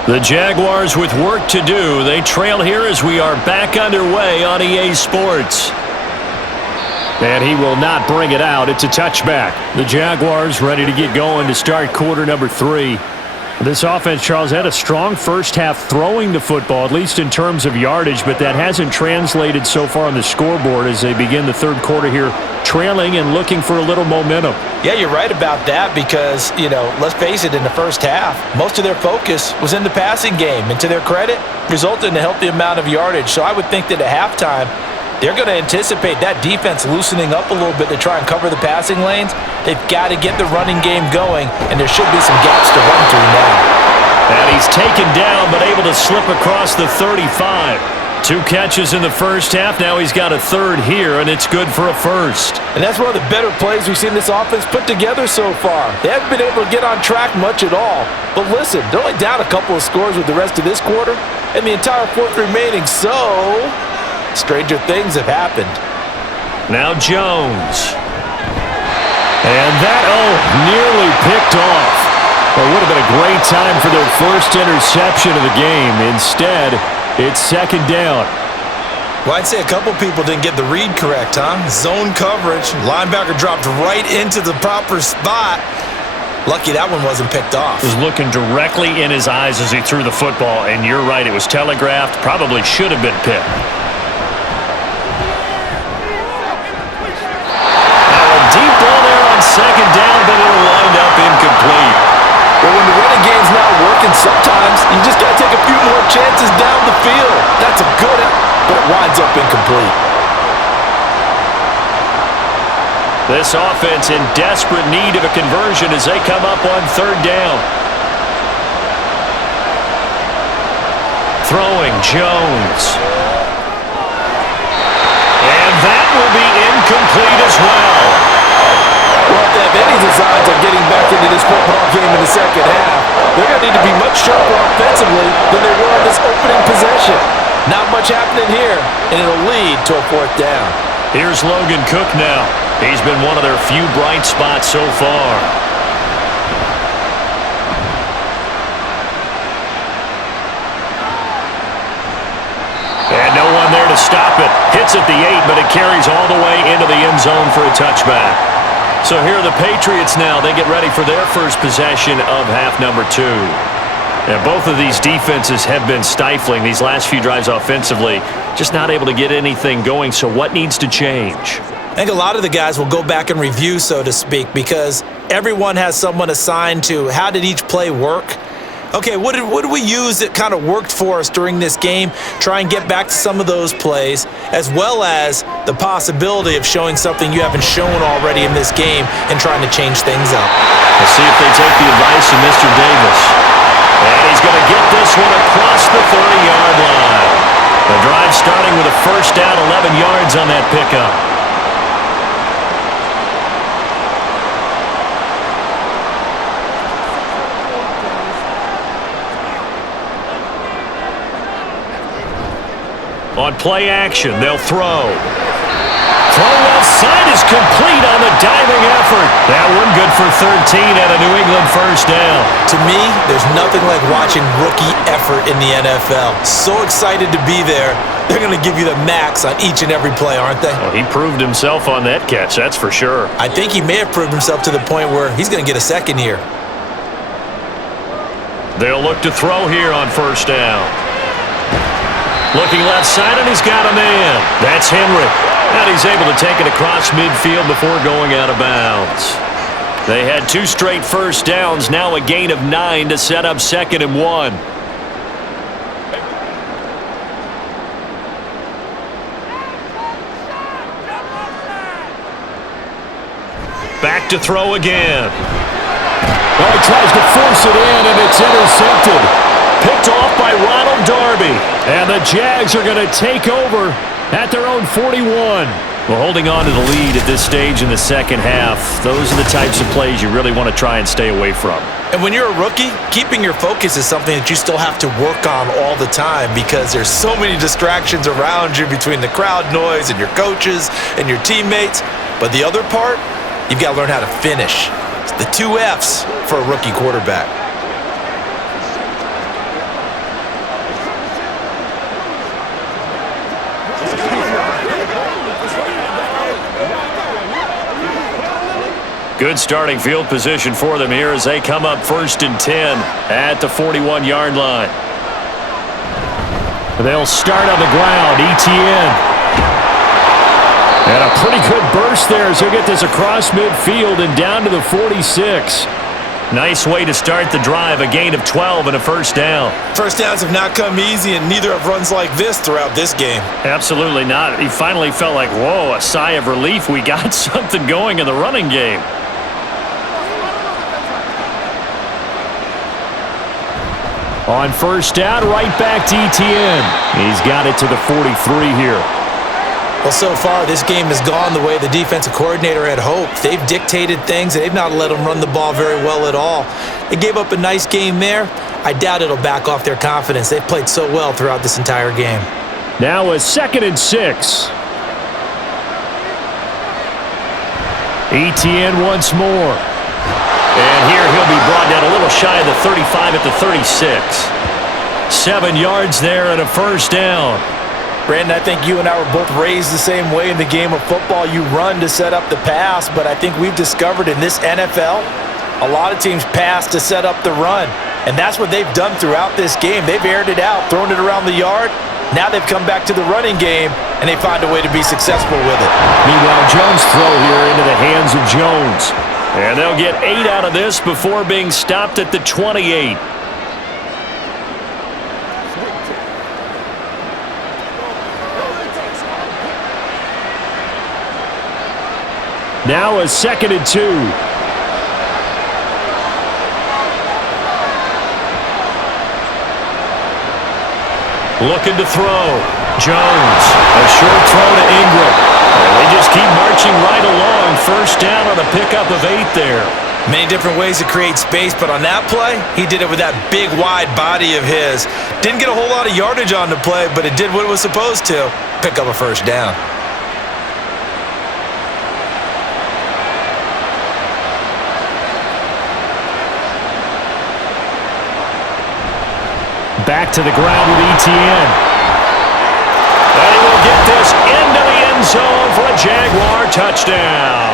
The Jaguars with work to do. They trail here as we are back underway on EA Sports. And he will not bring it out. It's a touchback. The Jaguars ready to get going to start quarter number 3. This offense, Charles, had a strong first half throwing the football, at least in terms of yardage, but that hasn't translated so far on the scoreboard as they begin the third quarter here, trailing and looking for a little momentum. Yeah, you're right about that because, let's face it, in the first half, most of their focus was in the passing game. And to their credit, resulted in a healthy amount of yardage. So I would think that at halftime, they're going to anticipate that defense loosening up a little bit to try and cover the passing lanes. They've got to get the running game going, and there should be some gaps to run through now. And he's taken down, but able to slip across the 35. 2 catches in the first half. Now he's got a third here, and it's good for a first. And that's one of the better plays we've seen this offense put together so far. They haven't been able to get on track much at all. But listen, they're only down a couple of scores with the rest of this quarter, and the entire fourth remaining, so stranger things have happened. Now Jones. And that, nearly picked off. Well, it would have been a great time for their first interception of the game. Instead, it's second down. Well, I'd say a couple people didn't get the read correct, huh? Zone coverage. Linebacker dropped right into the proper spot. Lucky that one wasn't picked off. Was looking directly in his eyes as he threw the football, and you're right, it was telegraphed. Probably should have been picked. chances down the field. That's a good, but it winds up incomplete. This offense in desperate need of a conversion as they come up on third down. Throwing Jones. And that will be incomplete as well. Well, if they have any designs on getting back into this football game in the second half, they're going to need to be much sharper offensively than they were on this opening possession. Not much happening here, and it'll lead to a fourth down. Here's Logan Cook now. He's been one of their few bright spots so far. And no one there to stop it. Hits at the 8, but it carries all the way into the end zone for a touchback. So here are the Patriots now. They get ready for their first possession of half number 2. And both of these defenses have been stifling these last few drives offensively. Just not able to get anything going. So what needs to change? I think a lot of the guys will go back and review, so to speak, because everyone has someone assigned to how did each play work. Okay, what did we use that kind of worked for us during this game? Try and get back to some of those plays, as well as the possibility of showing something you haven't shown already in this game and trying to change things up. Let's see if they take the advice of Mr. Davis. And he's going to get this one across the 30-yard line. The drive starting with a first down, 11 yards on that pickup. On play action, they'll throw. Throw left side is complete on the diving effort. That one good for 13 and a New England first down. To me, there's nothing like watching rookie effort in the NFL. So excited to be there. They're going to give you the max on each and every play, aren't they? Well, he proved himself on that catch, that's for sure. I think he may have proved himself to the point where he's going to get a second here. They'll look to throw here on first down. Looking left side, and he's got a man. That's Henry. And he's able to take it across midfield before going out of bounds. They had 2 straight first downs, now a gain of 9 to set up 2nd and 1. Back to throw again. Well, he tries to force it in, and it's intercepted. Picked off by Ronald Darby. And the Jags are going to take over at their own 41. Well, holding on to the lead at this stage in the second half, those are the types of plays you really want to try and stay away from. And when you're a rookie, keeping your focus is something that you still have to work on all the time because there's so many distractions around you between the crowd noise and your coaches and your teammates. But the other part, you've got to learn how to finish. It's the 2 F's for a rookie quarterback. Good starting field position for them here as they come up 1st and 10 at the 41-yard line. They'll start on the ground. ETN. And a pretty good burst there as he'll get this across midfield and down to the 46. Nice way to start the drive, a gain of 12 and a first down. First downs have not come easy, and neither have runs like this throughout this game. Absolutely not. He finally felt like, whoa, a sigh of relief. We got something going in the running game. On first down, right back to ETN. He's got it to the 43 here. Well, so far, this game has gone the way the defensive coordinator had hoped. They've dictated things, and they've not let them run the ball very well at all. They gave up a nice game there. I doubt it'll back off their confidence. They've played so well throughout this entire game. Now a 2nd and 6. ETN once more. And here he'll be brought down a little shy of the 35 at the 36. 7 yards there and a first down. Brandon, I think you and I were both raised the same way in the game of football. You run to set up the pass, but I think we've discovered in this NFL, a lot of teams pass to set up the run. And that's what they've done throughout this game. They've aired it out, thrown it around the yard. Now they've come back to the running game, and they find a way to be successful with it. Meanwhile, Jones' throw here into the hands of Jones. And they'll get 8 out of this before being stopped at the 28. Now a 2nd and 2. Looking to throw. Jones. A short throw to Ingram. And they just keep marching right along. First down on a pickup of 8 there. Many different ways to create space, but on that play, he did it with that big, wide body of his. Didn't get a whole lot of yardage on the play, but it did what it was supposed to. Pick up a first down. Back to the ground with Etienne. And he will get this into the end zone for a Jaguar touchdown.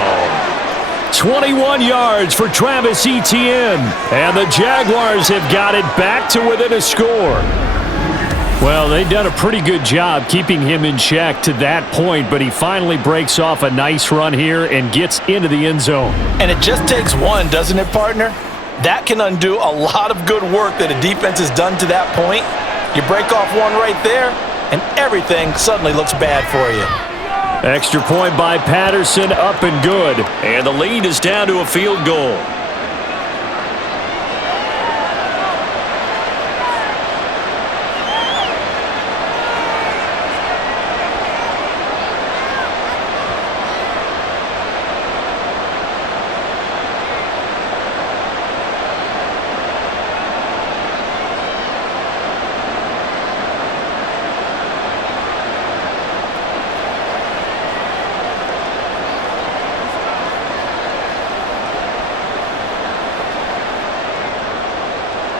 21 yards for Travis Etienne. And the Jaguars have got it back to within a score. Well, they've done a pretty good job keeping him in check to that point, but he finally breaks off a nice run here and gets into the end zone. And it just takes one, doesn't it, partner? That can undo a lot of good work that a defense has done to that point. You break off one right there, and everything suddenly looks bad for you. Extra point by Patterson, up and good. And the lead is down to a field goal.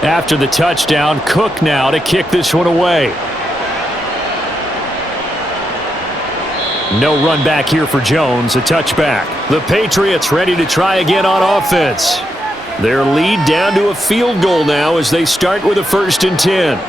After the touchdown, Cook now to kick this one away. No run back here for Jones, a touchback. The Patriots ready to try again on offense. Their lead down to a field goal now as they start with a 1st and 10.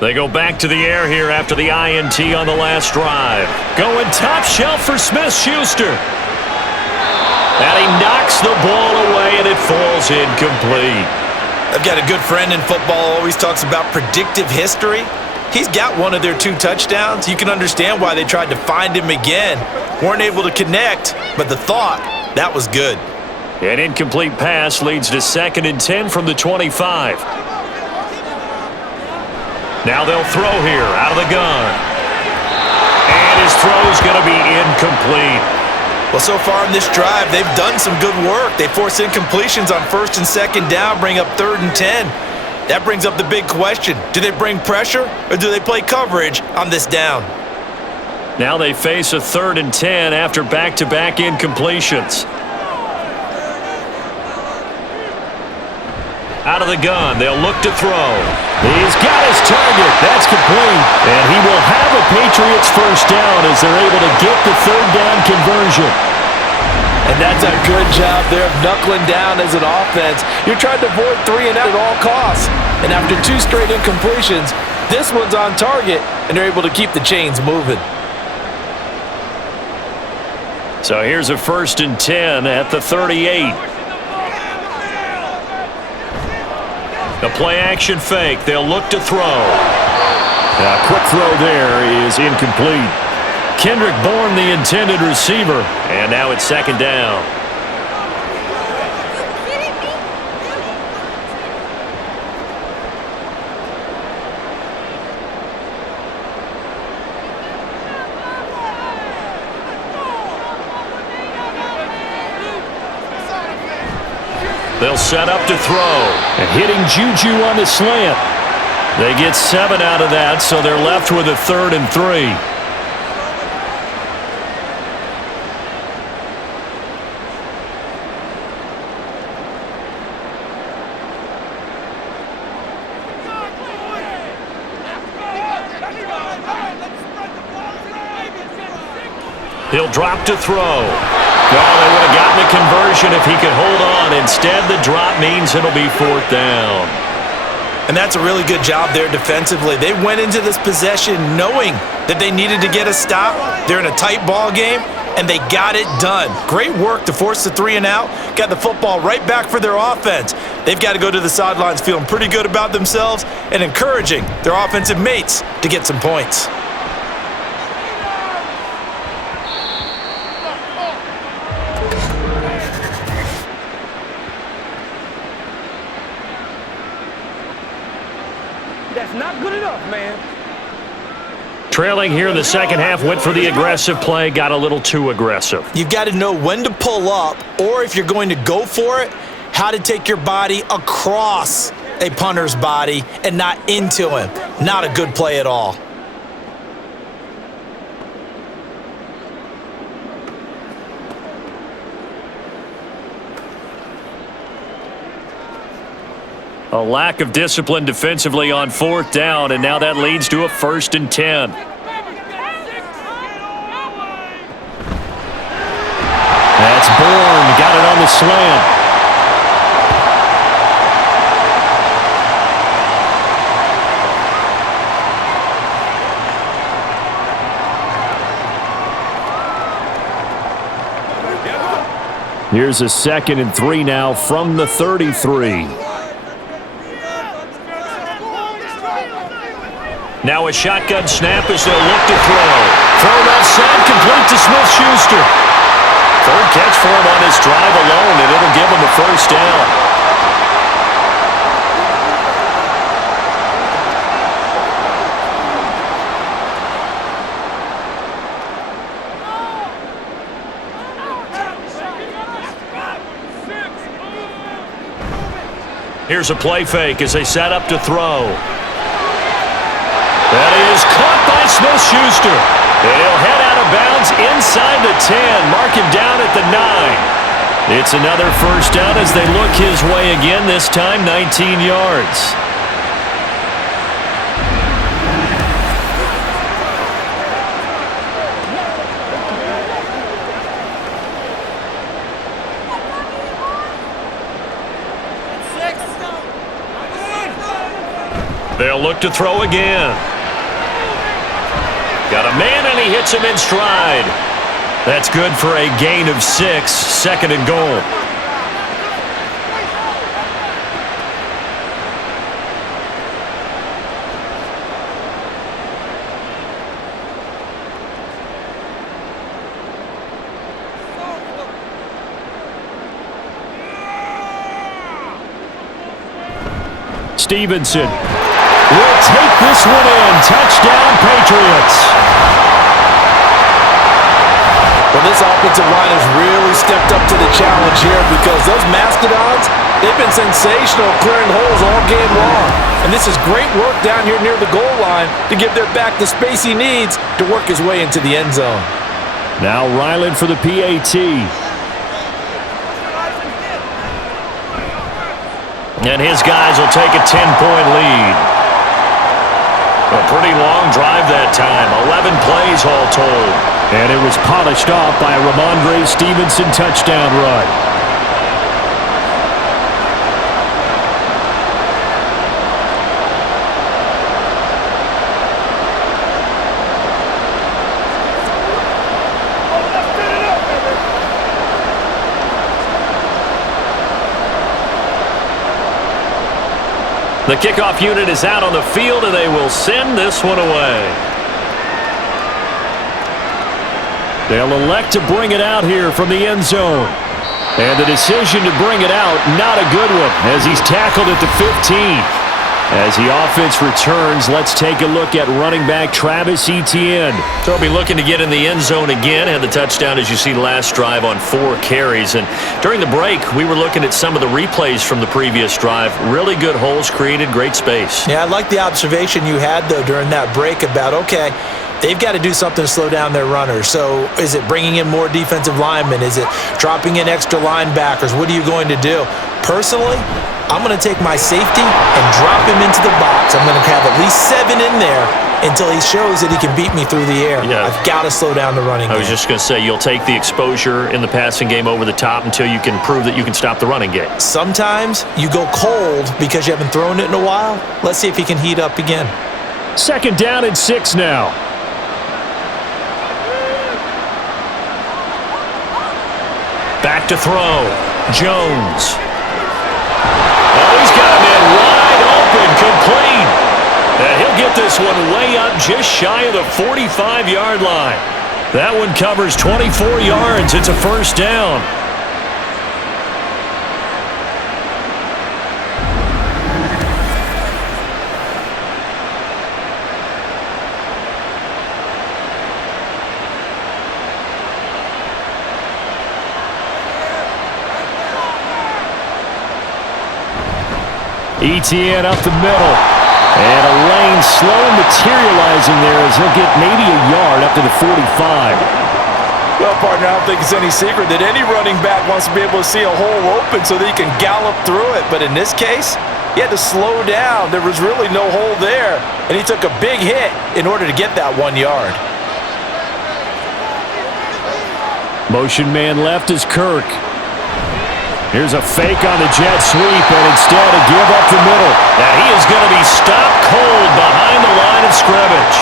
They go back to the air here after the INT on the last drive. Going top shelf for Smith-Schuster. And he knocks the ball away, and it falls incomplete. I've got a good friend in football, always talks about predictive history. He's got one of their 2 touchdowns. You can understand why they tried to find him again. Weren't able to connect, but the thought, that was good. An incomplete pass leads to 2nd and 10 from the 25. Now they'll throw here out of the gun. And his throw's going to be incomplete. Well, so far in this drive, they've done some good work. They force incompletions on 1st and 2nd down, bring up 3rd and 10. That brings up the big question. Do they bring pressure or do they play coverage on this down? Now they face a 3rd and 10 after back-to-back incompletions. Out of the gun, they'll look to throw. He's got his target. That's complete. And he will have a Patriots first down as they're able to get the 3rd down conversion. And that's a good job there of knuckling down as an offense. You're trying to avoid 3 and out at all costs. And after 2 straight incompletions, this one's on target, and they're able to keep the chains moving. So here's a 1st and 10 at the 38. The play-action fake. They'll look to throw. A quick throw there is incomplete. Kendrick Bourne, the intended receiver. And now it's 2nd down. They'll set up to throw. And hitting Juju on the slant. They get 7 out of that, so they're left with a 3rd and 3. He'll drop to throw. Well, they would have gotten the conversion if he could hold on. Instead, the drop means it'll be 4th down. And that's a really good job there defensively. They went into this possession knowing that they needed to get a stop. They're in a tight ball game, and they got it done. Great work to force the 3 and out. Got the football right back for their offense. They've got to go to the sidelines feeling pretty good about themselves and encouraging their offensive mates to get some points. That's not good enough, man. Trailing here in the second half, went for the aggressive play, got a little too aggressive. You've got to know when to pull up, or if you're going to go for it, how to take your body across a punter's body and not into him. Not a good play at all. A lack of discipline defensively on 4th down, and now that leads to a 1st and 10. That's Bourne, got it on the slant. Here's a 2nd and 3 now from the 33. Now a shotgun snap as they'll look to throw. Thrown outside, complete to Smith-Schuster. 3rd catch for him on his drive alone, and it'll give him a 1st down. Here's a play fake as they set up to throw. That is caught by Smith-Schuster. And he'll head out of bounds inside the 10. Mark him down at the 9. It's another 1st down as they look his way again, this time 19 yards. They'll look to throw again. Got a man, and he hits him in stride. That's good for a gain of 6, 2nd and goal. Stevenson will take this one in. Touchdown, Patriots. Well, this offensive line has really stepped up to the challenge here because those Mastodons, they've been sensational clearing holes all game long. And this is great work down here near the goal line to give their back the space he needs to work his way into the end zone. Now Ryland for the PAT. And his guys will take a 10-point lead. A pretty long drive that time. 11 plays all told. And it was polished off by a Ramondre Stevenson touchdown run. The kickoff unit is out on the field, and they will send this one away. They'll elect to bring it out here from the end zone. And the decision to bring it out, not a good one, as he's tackled at the 15. As the offense returns, let's take a look at running back Travis Etienne. So he'll be looking to get in the end zone again. Had the touchdown, as you see, last drive on 4 carries. And during the break, we were looking at some of the replays from the previous drive. Really good holes created, great space. Yeah, I like the observation you had, though, during that break about, okay, they've got to do something to slow down their runners. So is it bringing in more defensive linemen? Is it dropping in extra linebackers? What are you going to do? Personally, I'm going to take my safety and drop him into the box. I'm going to have at least 7 in there until he shows that he can beat me through the air. Yeah. I've got to slow down the running game. I was just going to say, you'll take the exposure in the passing game over the top until you can prove that you can stop the running game. Sometimes you go cold because you haven't thrown it in a while. Let's see if he can heat up again. 2nd down and 6 now. Back to throw. Jones. Oh, he's got a man wide open, complete. And he'll get this one way up just shy of the 45-yard line. That one covers 24 yards. It's a 1st down. ETN up the middle. And a lane slow materializing there as he'll get maybe a yard up to the 45. Well, partner, I don't think it's any secret that any running back wants to be able to see a hole open so that he can gallop through it. But in this case, he had to slow down. There was really no hole there, and he took a big hit in order to get that 1 yard. Motion man left is Kirk. Here's a fake on the jet sweep, and instead a give up the middle. And he is going to be stopped cold behind the line of scrimmage.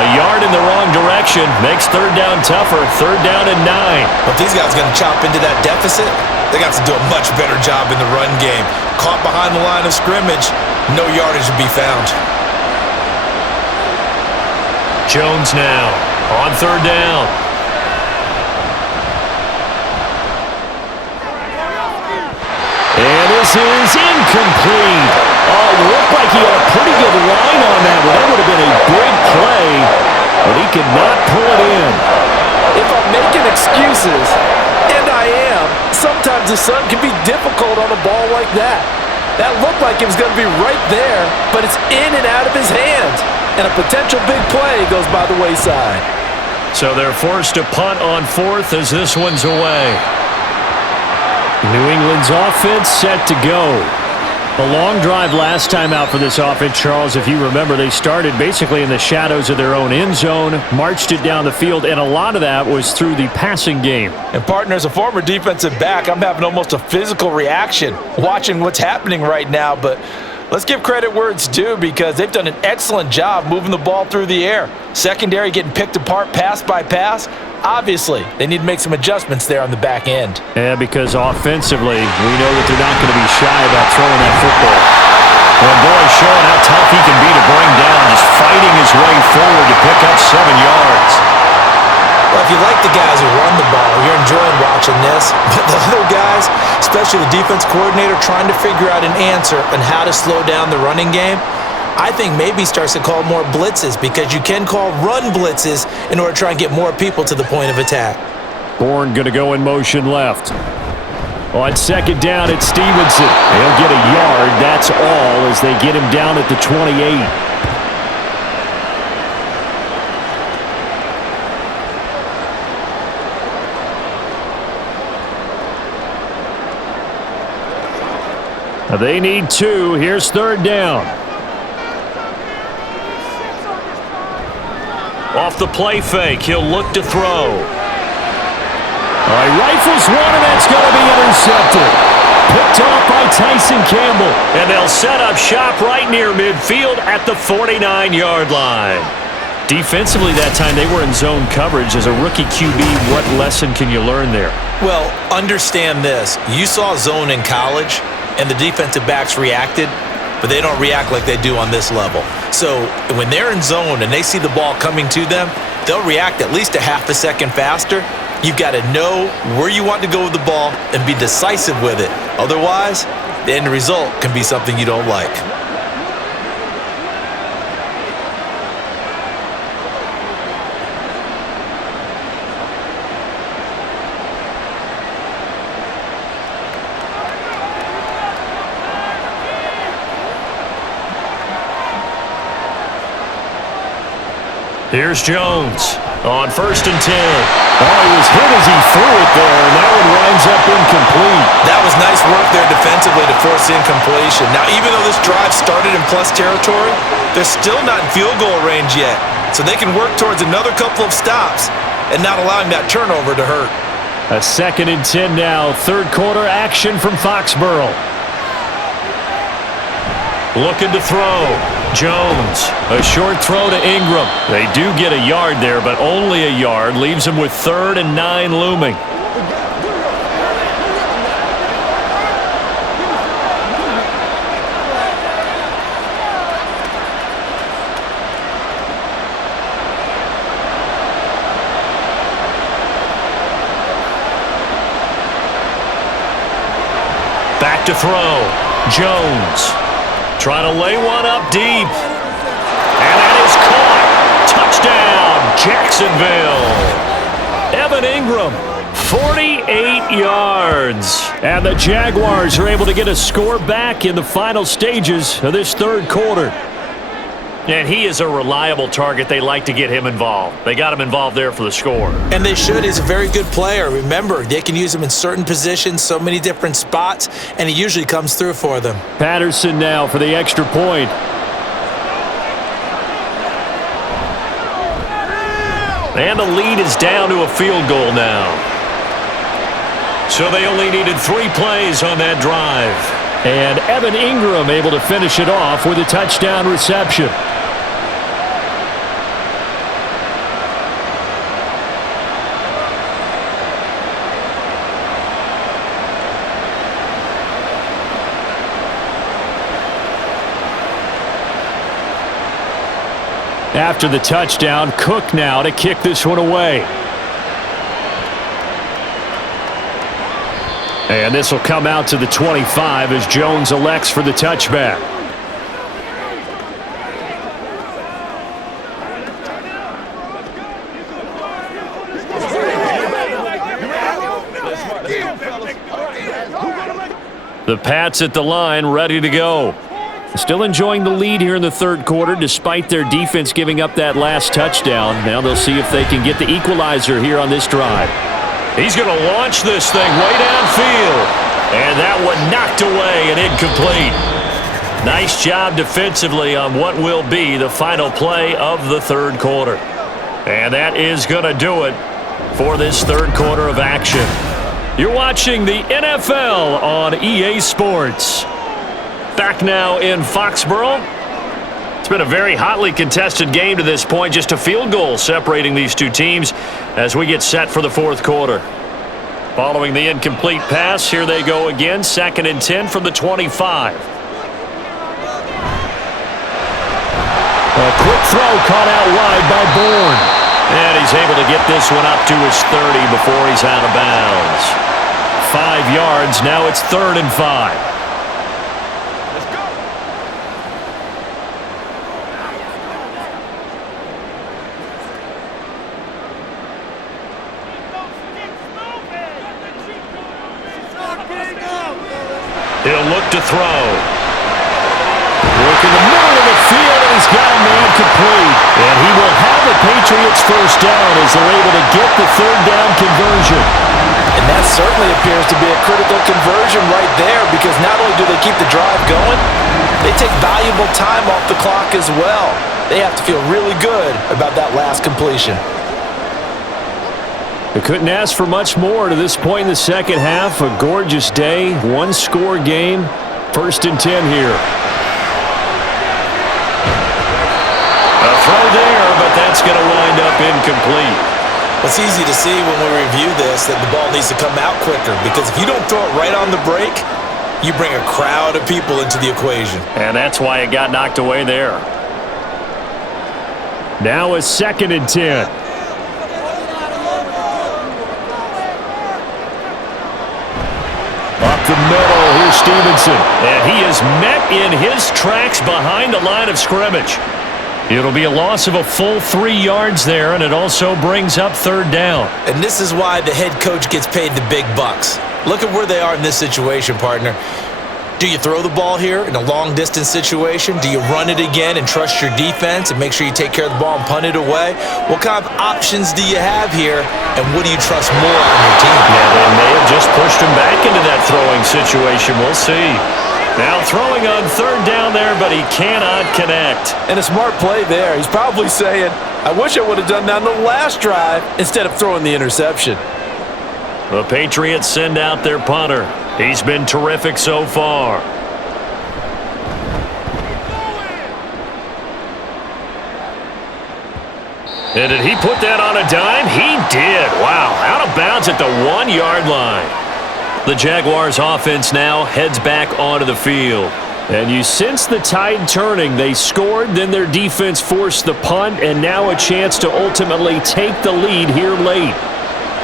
A yard in the wrong direction makes 3rd down tougher. 3rd down and 9. But these guys are going to chop into that deficit. They got to do a much better job in the run game. Caught behind the line of scrimmage, no yardage to be found. Jones now on 3rd down. And this is incomplete. Oh, it looked like he had a pretty good line on that one. That would have been a big play, but he could not pull it in. If I'm making excuses, and I am, sometimes the sun can be difficult on a ball like that. That looked like it was going to be right there, but it's in and out of his hands. And a potential big play goes by the wayside. So they're forced to punt on 4th as this one's away. New England's offense set to go. A long drive last time out for this offense, Charles. If you remember, they started basically in the shadows of their own end zone, marched it down the field, and a lot of that was through the passing game. And partner, as a former defensive back, I'm having almost a physical reaction watching what's happening right now. But let's give credit where it's due because they've done an excellent job moving the ball through the air. Secondary getting picked apart pass by pass. Obviously, they need to make some adjustments there on the back end. Yeah, because offensively, we know that they're not going to be shy about throwing that football. And boy, showing how tough he can be to bring down, just fighting his way forward to pick up 7 yards. Well, if you like the guys who run the ball, you're enjoying watching this. But the other guys, especially the defense coordinator, trying to figure out an answer on how to slow down the running game, I think maybe starts to call more blitzes because you can call run blitzes in order to try and get more people to the point of attack. Bourne going to go in motion left. On 2nd down, it's Stevenson. He'll get a yard, that's all, as they get him down at the 28. They need 2. Here's 3rd down. Off the play fake, he'll look to throw. All right, rifles one, and that's going to be intercepted. Picked off by Tyson Campbell. And they'll set up shop right near midfield at the 49-yard line. Defensively that time, they were in zone coverage. As a rookie QB, what lesson can you learn there? Well, understand this. You saw zone in college, and the defensive backs reacted, but they don't react like they do on this level. So when they're in zone and they see the ball coming to them, they'll react at least a half a second faster. You've got to know where you want to go with the ball and be decisive with it. Otherwise, the end result can be something you don't like. Here's Jones on 1st and 10. Oh, he was hit as he threw it there, and that one winds up incomplete. That was nice work there defensively to force the incompletion. Now, even though this drive started in plus territory, they're still not in field goal range yet. So they can work towards another couple of stops and not allowing that turnover to hurt. A 2nd and 10 now. Third quarter action from Foxborough. Looking to throw. Jones. A short throw to Ingram. They do get a yard there, but only a yard. Leaves them with 3rd and 9 looming. Back to throw. Jones. Trying to lay one up deep. And that is caught. Touchdown, Jacksonville. Evan Ingram, 48 yards. And the Jaguars are able to get a score back in the final stages of this third quarter. And he is a reliable target. They like to get him involved. They got him involved there for the score. And they should. He's a very good player. Remember, they can use him in certain positions, so many different spots, and he usually comes through for them. Patterson now for the extra point. And the lead is down to a field goal now. So they only needed 3 plays on that drive. And Evan Ingram able to finish it off with a touchdown reception. After the touchdown, Cook now to kick this one away. And this will come out to the 25 as Jones elects for the touchback. The Pats at the line, ready to go. Still enjoying the lead here in the third quarter despite their defense giving up that last touchdown. Now they'll see if they can get the equalizer here on this drive. He's going to launch this thing way downfield. And that one knocked away and incomplete. Nice job defensively on what will be the final play of the third quarter. And that is going to do it for this third quarter of action. You're watching the NFL on EA Sports. Back now in Foxborough. It's been a very hotly contested game to this point. Just a field goal separating these two teams as we get set for the fourth quarter. Following the incomplete pass, here they go again. 2nd and 10 from the 25. A quick throw caught out wide by Bourne. And he's able to get this one up to his 30 before he's out of bounds. 5 yards. Now it's 3rd and 5. He'll look to throw. Work in the middle of the field, and he's got a man complete. And he will have the Patriots first down as they're able to get the third down conversion. And that certainly appears to be a critical conversion right there because not only do they keep the drive going, they take valuable time off the clock as well. They have to feel really good about that last completion. They couldn't ask for much more to this point in the second half. A gorgeous day, one-score game. 1st and 10 here. A throw there, but that's going to wind up incomplete. It's easy to see when we review this that the ball needs to come out quicker because if you don't throw it right on the break, you bring a crowd of people into the equation. And that's why it got knocked away there. Now a 2nd and 10. The middle, here's Stevenson. And he is met in his tracks behind the line of scrimmage. It'll be a loss of a full 3 yards there, and it also brings up 3rd down. And this is why the head coach gets paid the big bucks. Look at where they are in this situation, partner. Do you throw the ball here in a long-distance situation? Do you run it again and trust your defense and make sure you take care of the ball and punt it away? What kind of options do you have here, and what do you trust more on your team? Yeah, they may have just pushed him back into that throwing situation. We'll see. Now throwing on third down there, but he cannot connect. And a smart play there. He's probably saying, I wish I would have done that on the last drive instead of throwing the interception. The Patriots send out their punter. He's been terrific so far. And did he put that on a dime? He did. Wow, out of bounds at the 1-yard line. The Jaguars offense now heads back onto the field. And you sense the tide turning. They scored, then their defense forced the punt, and now a chance to ultimately take the lead here late.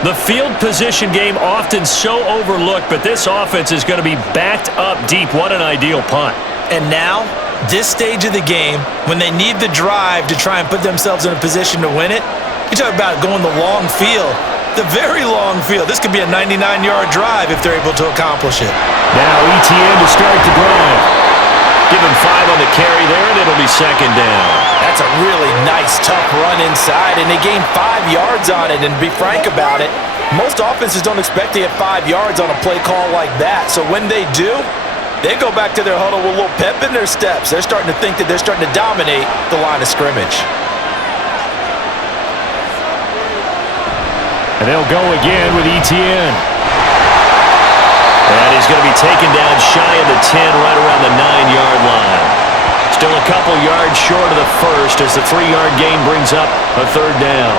The field position game often so overlooked, but this offense is going to be backed up deep. What an ideal punt. And now, this stage of the game, when they need the drive to try and put themselves in a position to win it, you talk about going the long field, the very long field. This could be a 99-yard drive if they're able to accomplish it. Now ETN to start the drive. Give him 5 on the carry there, and it'll be second down. That's a really nice, tough run inside, and they gained 5 yards on it. And to be frank about it, most offenses don't expect to get 5 yards on a play call like that. So when they do, they go back to their huddle with a little pep in their steps. They're starting to think that they're starting to dominate the line of scrimmage. And they'll go again with ETN. And he's going to be taken down shy of the 10, right around the 9-yard line. Still a couple yards short of the first as the 3-yard gain brings up a third down.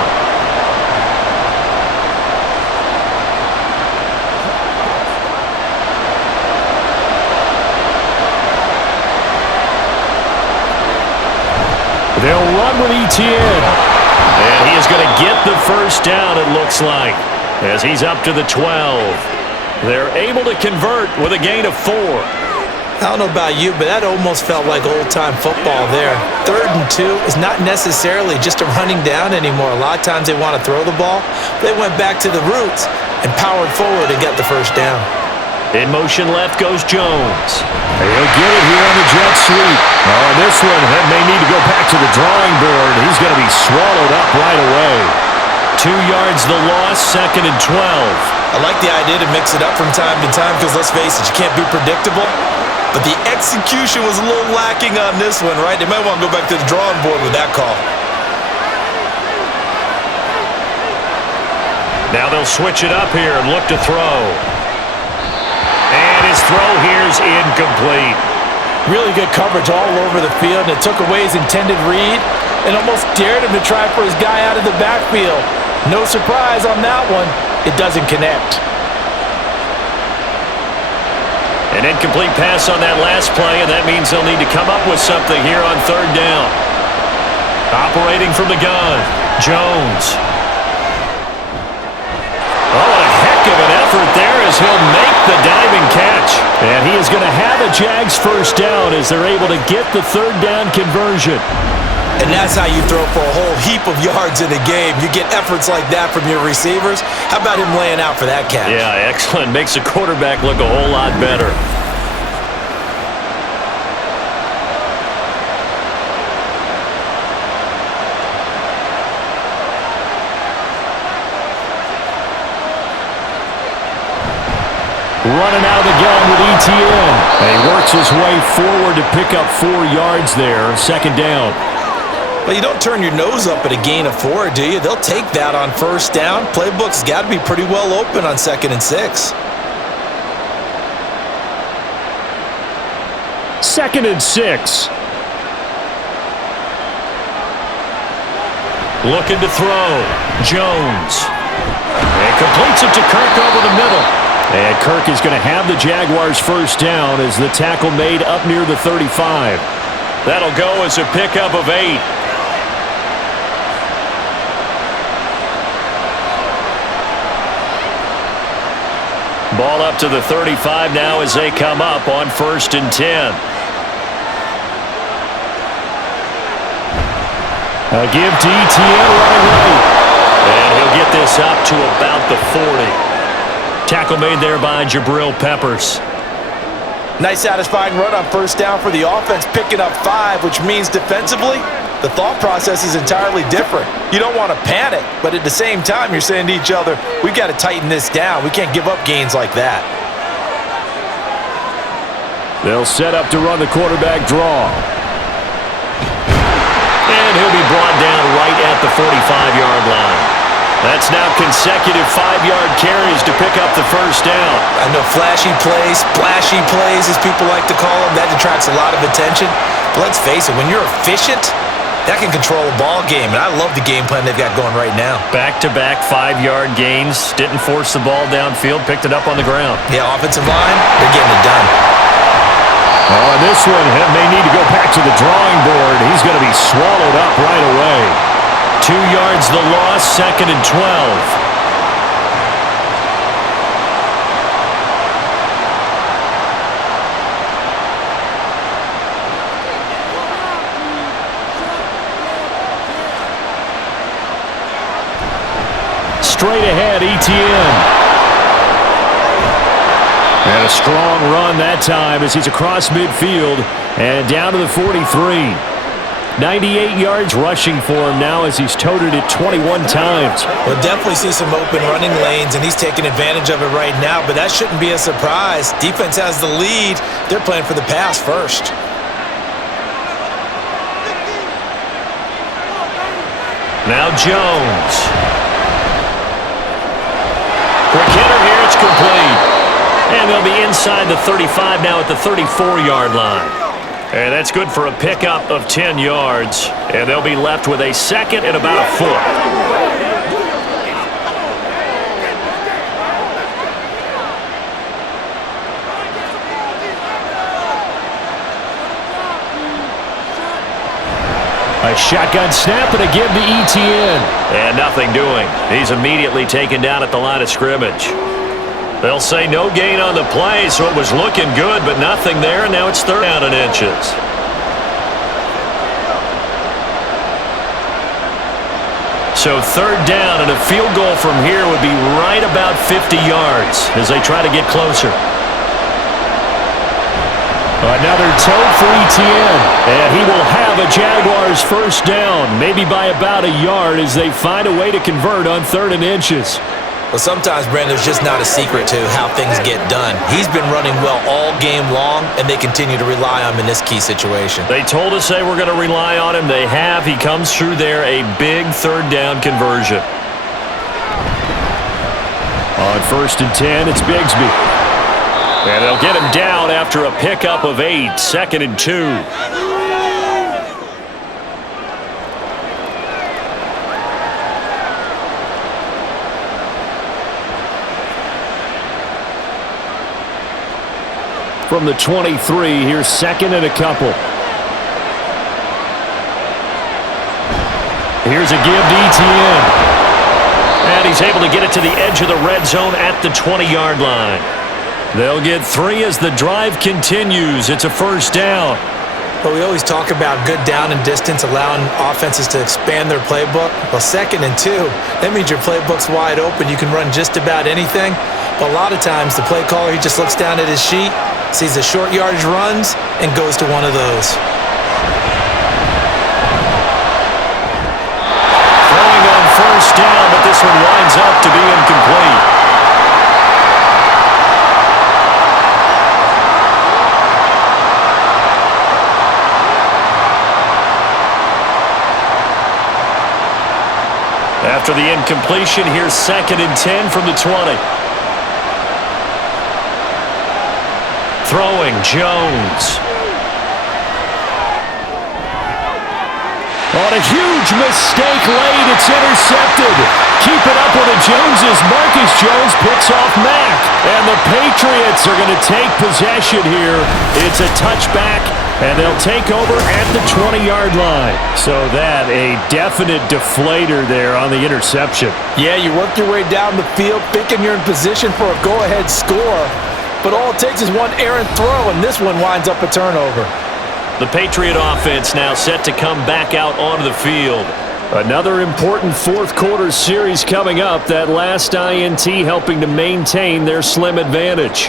They'll run with ETN. And he is going to get the first down, it looks like, as he's up to the 12. They're able to convert with a gain of 4. I don't know about you, but that almost felt like old-time football there. 3rd and 2 is not necessarily just a running down anymore. A lot of times they want to throw the ball. They went back to the roots and powered forward to get the first down. In motion left goes Jones. He'll get it here on the jet sweep. Oh, this one may need to go back to the drawing board. He's going to be swallowed up right away. 2 yards the loss, 2nd and 12. I like the idea to mix it up from time to time because, let's face it, you can't be predictable. But the execution was a little lacking on this one, right? They might want to go back to the drawing board with that call. Now they'll switch it up here and look to throw. And his throw here's incomplete. Really good coverage all over the field, and it took away his intended read and almost dared him to try for his guy out of the backfield. No surprise on that one. It doesn't connect. An incomplete pass on that last play, and that means they'll need to come up with something here on third down. Operating from the gun, Jones. Oh, what a heck of an effort there as he'll make the diving catch. And he is going to have a Jags first down as they're able to get the third down conversion. And that's how you throw for a whole heap of yards in a game. You get efforts like that from your receivers. How about him laying out for that catch? Yeah, excellent. Makes the quarterback look a whole lot better. Running out of the gun with ETN. And he works his way forward to pick up 4 yards there. 2nd down. Well, you don't turn your nose up at a gain of 4, do you? They'll take that on first down. Playbook's got to be pretty well open on 2nd and 6. 2nd and 6. Looking to throw. Jones. And completes it to Kirk over the middle. And Kirk is going to have the Jaguars first down as the tackle made up near the 35. That'll go as a pickup of 8. Ball up to the 35 now as they come up on 1st and 10. A give to ETN running right. And he'll get this up to about the 40. Tackle made there by Jabril Peppers. Nice satisfying run on first down for the offense, picking up 5, which means defensively, the thought process is entirely different. You don't want to panic, but at the same time, you're saying to each other, we've got to tighten this down. We can't give up gains like that. They'll set up to run the quarterback draw. And he'll be brought down right at the 45-yard line. That's now consecutive 5-yard carries to pick up the first down. I know flashy plays, splashy plays, as people like to call them, that attracts a lot of attention. But let's face it, when you're efficient, that can control a ball game, and I love the game plan they've got going right now. Back-to-back 5-yard gains. Didn't force the ball downfield, picked it up on the ground. Yeah, offensive line, they're getting it done. Oh, and this one may need to go back to the drawing board. He's going to be swallowed up right away. 2 yards the loss, 2nd and 12. Straight ahead, ETN. And a strong run that time as he's across midfield and down to the 43. 98 yards rushing for him now as he's toted it 21 times. We'll definitely see some open running lanes, and he's taking advantage of it right now, but that shouldn't be a surprise. Defense has the lead. They're playing for the pass first. Now Jones. Quick hitter here, it's complete. And they'll be inside the 35 now at the 34-yard line. And that's good for a pickup of 10 yards. And they'll be left with a 2nd and about a foot. A shotgun snap and a give to ETN. And nothing doing. He's immediately taken down at the line of scrimmage. They'll say no gain on the play, so it was looking good, but nothing there, and now it's 3rd down and inches. So 3rd down, and a field goal from here would be right about 50 yards as they try to get closer. Another toe for ETN, and he will have a Jaguars first down, maybe by about a yard as they find a way to convert on 3rd and inches. Well, sometimes, Brandon, there's just not a secret to how things get done. He's been running well all game long, and they continue to rely on him in this key situation. They told us they were going to rely on him. They have. He comes through there, a big 3rd down conversion. On 1st and 10, it's Bigsby. And they'll get him down after a pickup of 8, 2nd and 2. From the 23, here's 2nd and a couple. Here's a give to ETN. And he's able to get it to the edge of the red zone at the 20-yard line. They'll get 3 as the drive continues. It's a first down. Well, we always talk about good down and distance, allowing offenses to expand their playbook. Well, 2nd and 2, that means your playbook's wide open. You can run just about anything. But a lot of times, the play caller, he just looks down at his sheet, sees the short yardage runs, and goes to one of those. Throwing on first down, but this one winds up to be incomplete. After the incompletion, here's 2nd and 10 from the 20. Throwing, Jones. On a huge mistake late, it's intercepted. Keep it up with the Joneses. Marcus Jones picks off Mack. And the Patriots are going to take possession here. It's a touchback, and they'll take over at the 20-yard line. So that, a definite deflator there on the interception. Yeah, you work your way down the field thinking you're in position for a go-ahead score. But all it takes is one errant throw, and this one winds up a turnover. The Patriot offense now set to come back out onto the field. Another important fourth-quarter series coming up. That last INT helping to maintain their slim advantage.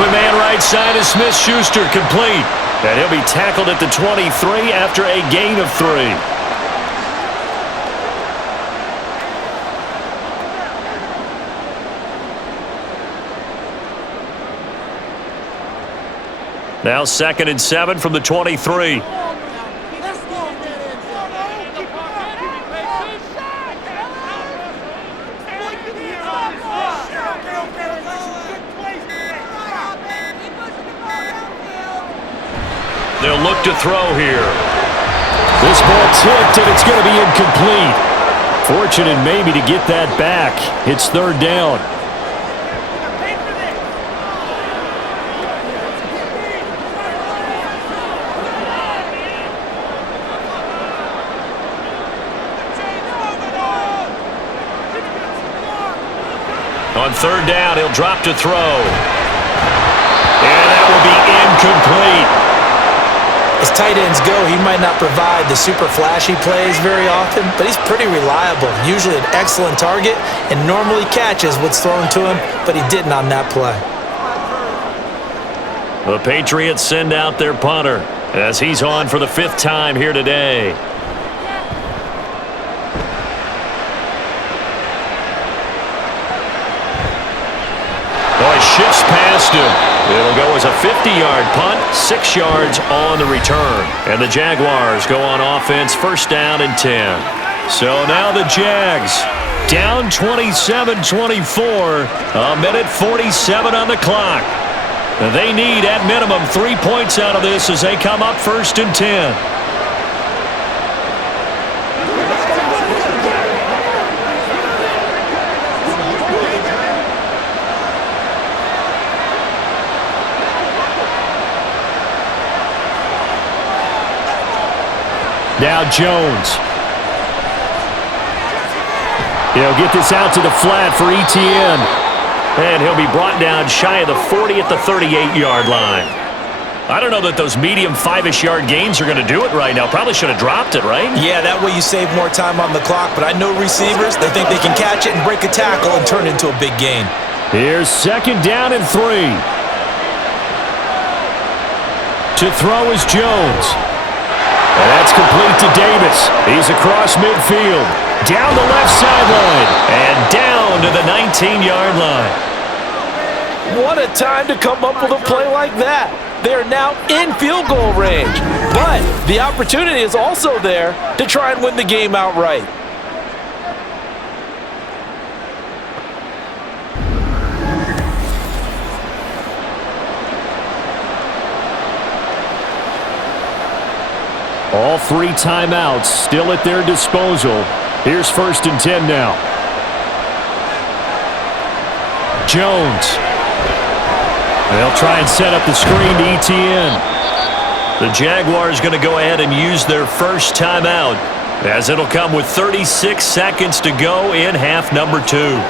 Open man right side is Smith-Schuster, complete. And he'll be tackled at the 23 after a gain of 3. Now 2nd and 7 from the 23. They'll look to throw here. This ball tipped, and it's going to be incomplete. Fortunate maybe to get that back. It's 3rd down. On 3rd down, he'll drop to throw. And that will be incomplete. As tight ends go, he might not provide the super flashy plays very often, but he's pretty reliable, usually an excellent target, and normally catches what's thrown to him, but he didn't on that play. The Patriots send out their punter as he's on for the 5th time here today. Oh, he shifts past him. It'll go as a 50-yard punt, 6 yards on the return. And the Jaguars go on offense, 1st down and 10. So now the Jags down 27-24, a minute 47 on the clock. They need, at minimum, 3 points out of this as they come up 1st and 10. Now Jones. He'll get this out to the flat for Etienne. And he'll be brought down shy of the 40 at the 38-yard line. I don't know that those medium 5-ish yard gains are going to do it right now. Probably should have dropped it, right? Yeah, that way you save more time on the clock. But I know receivers, they think they can catch it and break a tackle and turn it into a big gain. Here's 2nd down and 3. To throw is Jones. And that's complete to Davis. He's across midfield. Down the left sideline. And down to the 19-yard line. What a time to come up with a play like that. They're now in field goal range. But the opportunity is also there to try and win the game outright. All 3 timeouts still at their disposal. Here's 1st and 10 now. Jones. They'll try and set up the screen to Etienne. The Jaguars going to go ahead and use their first timeout, as it'll come with 36 seconds to go in half number 2.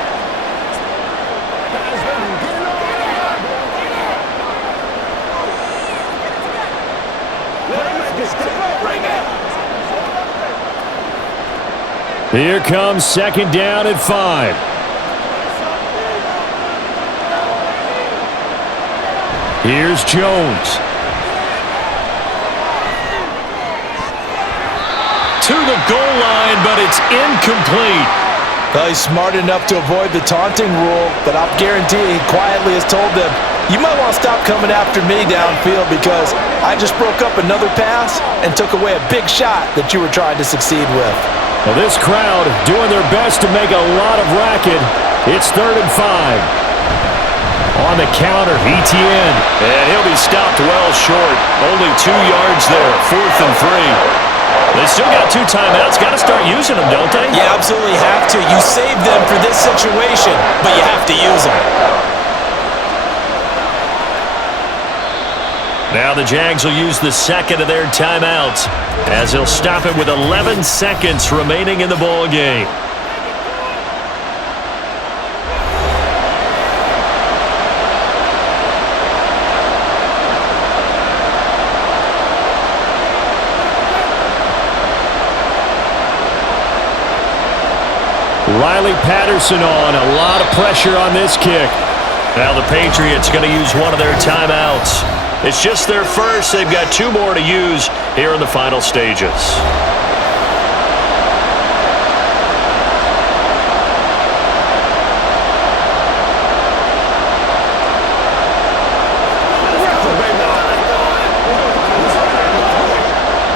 Here comes 2nd down and 5. Here's Jones. To the goal line, but it's incomplete. Well, he's smart enough to avoid the taunting rule, but I'll guarantee he quietly has told them, you might want to stop coming after me downfield because I just broke up another pass and took away a big shot that you were trying to succeed with. Well, this crowd doing their best to make a lot of racket. It's 3rd and 5. On the counter, Etienne. And he'll be stopped well short. Only 2 yards there, 4th and 3. They still got 2 timeouts. Got to start using them, don't they? You absolutely have to. You save them for this situation, but you have to use them. Now the Jags will use the 2nd of their timeouts as they'll stop it with 11 seconds remaining in the ball game. Riley Patterson on. A lot of pressure on this kick. Now the Patriots going to use one of their timeouts. It's just their first. They've got 2 more to use here in the final stages.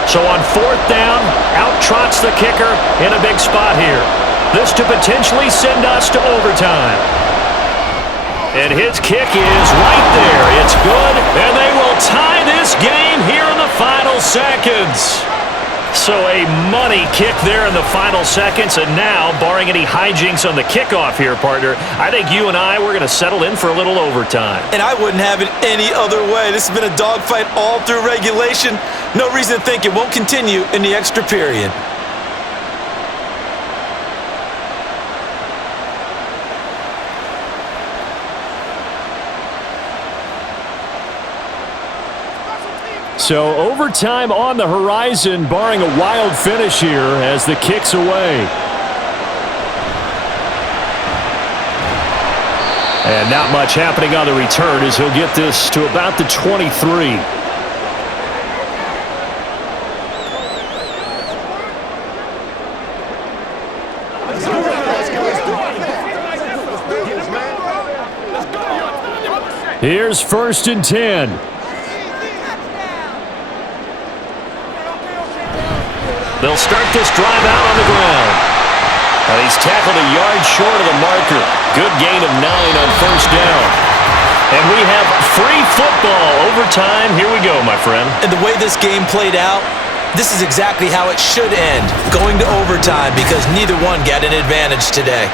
So on 4th down, out trots the kicker in a big spot here. This to potentially send us to overtime. And his kick is right there. It's good, and they will tie this game here in the final seconds. So a money kick there in the final seconds, and now, barring any hijinks on the kickoff here, partner, I think you and I, we're going to settle in for a little overtime. And I wouldn't have it any other way. This has been a dogfight all through regulation. No reason to think it won't continue in the extra period. So overtime on the horizon, barring a wild finish here as the kick's away. And not much happening on the return as he'll get this to about the 23. Here's 1st and 10. They'll start this drive out on the ground. And he's tackled a yard short of the marker. Good gain of 9 on 1st down. And we have free football. Overtime. Here we go, my friend. And the way this game played out, this is exactly how it should end. Going to overtime because neither one got an advantage today.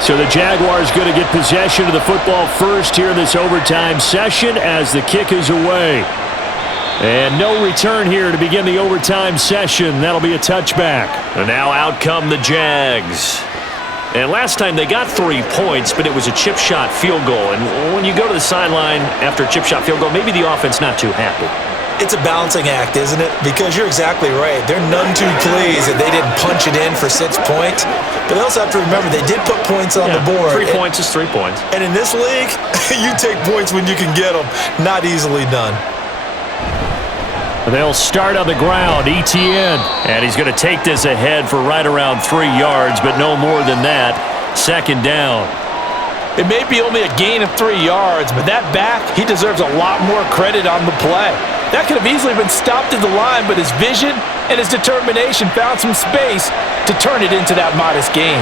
So the Jaguars going to get possession of the football first here in this overtime session as the kick is away. And no return here to begin the overtime session. That'll be a touchback. And now out come the Jags. And last time they got 3 points, but it was a chip shot field goal. And when you go to the sideline after a chip shot field goal, maybe the offense not too happy. It's a balancing act, isn't it? Because you're exactly right. They're none too pleased that they didn't punch it in for 6 points. But they also have to remember they did put points on the board. 3 points is 3 points. And in this league, you take points when you can get them. Not easily done. They'll start on the ground, ETN. And he's going to take this ahead for right around 3 yards, but no more than that. 2nd down. It may be only a gain of 3 yards, but that back, he deserves a lot more credit on the play. That could have easily been stopped at the line, but his vision and his determination found some space to turn it into that modest gain.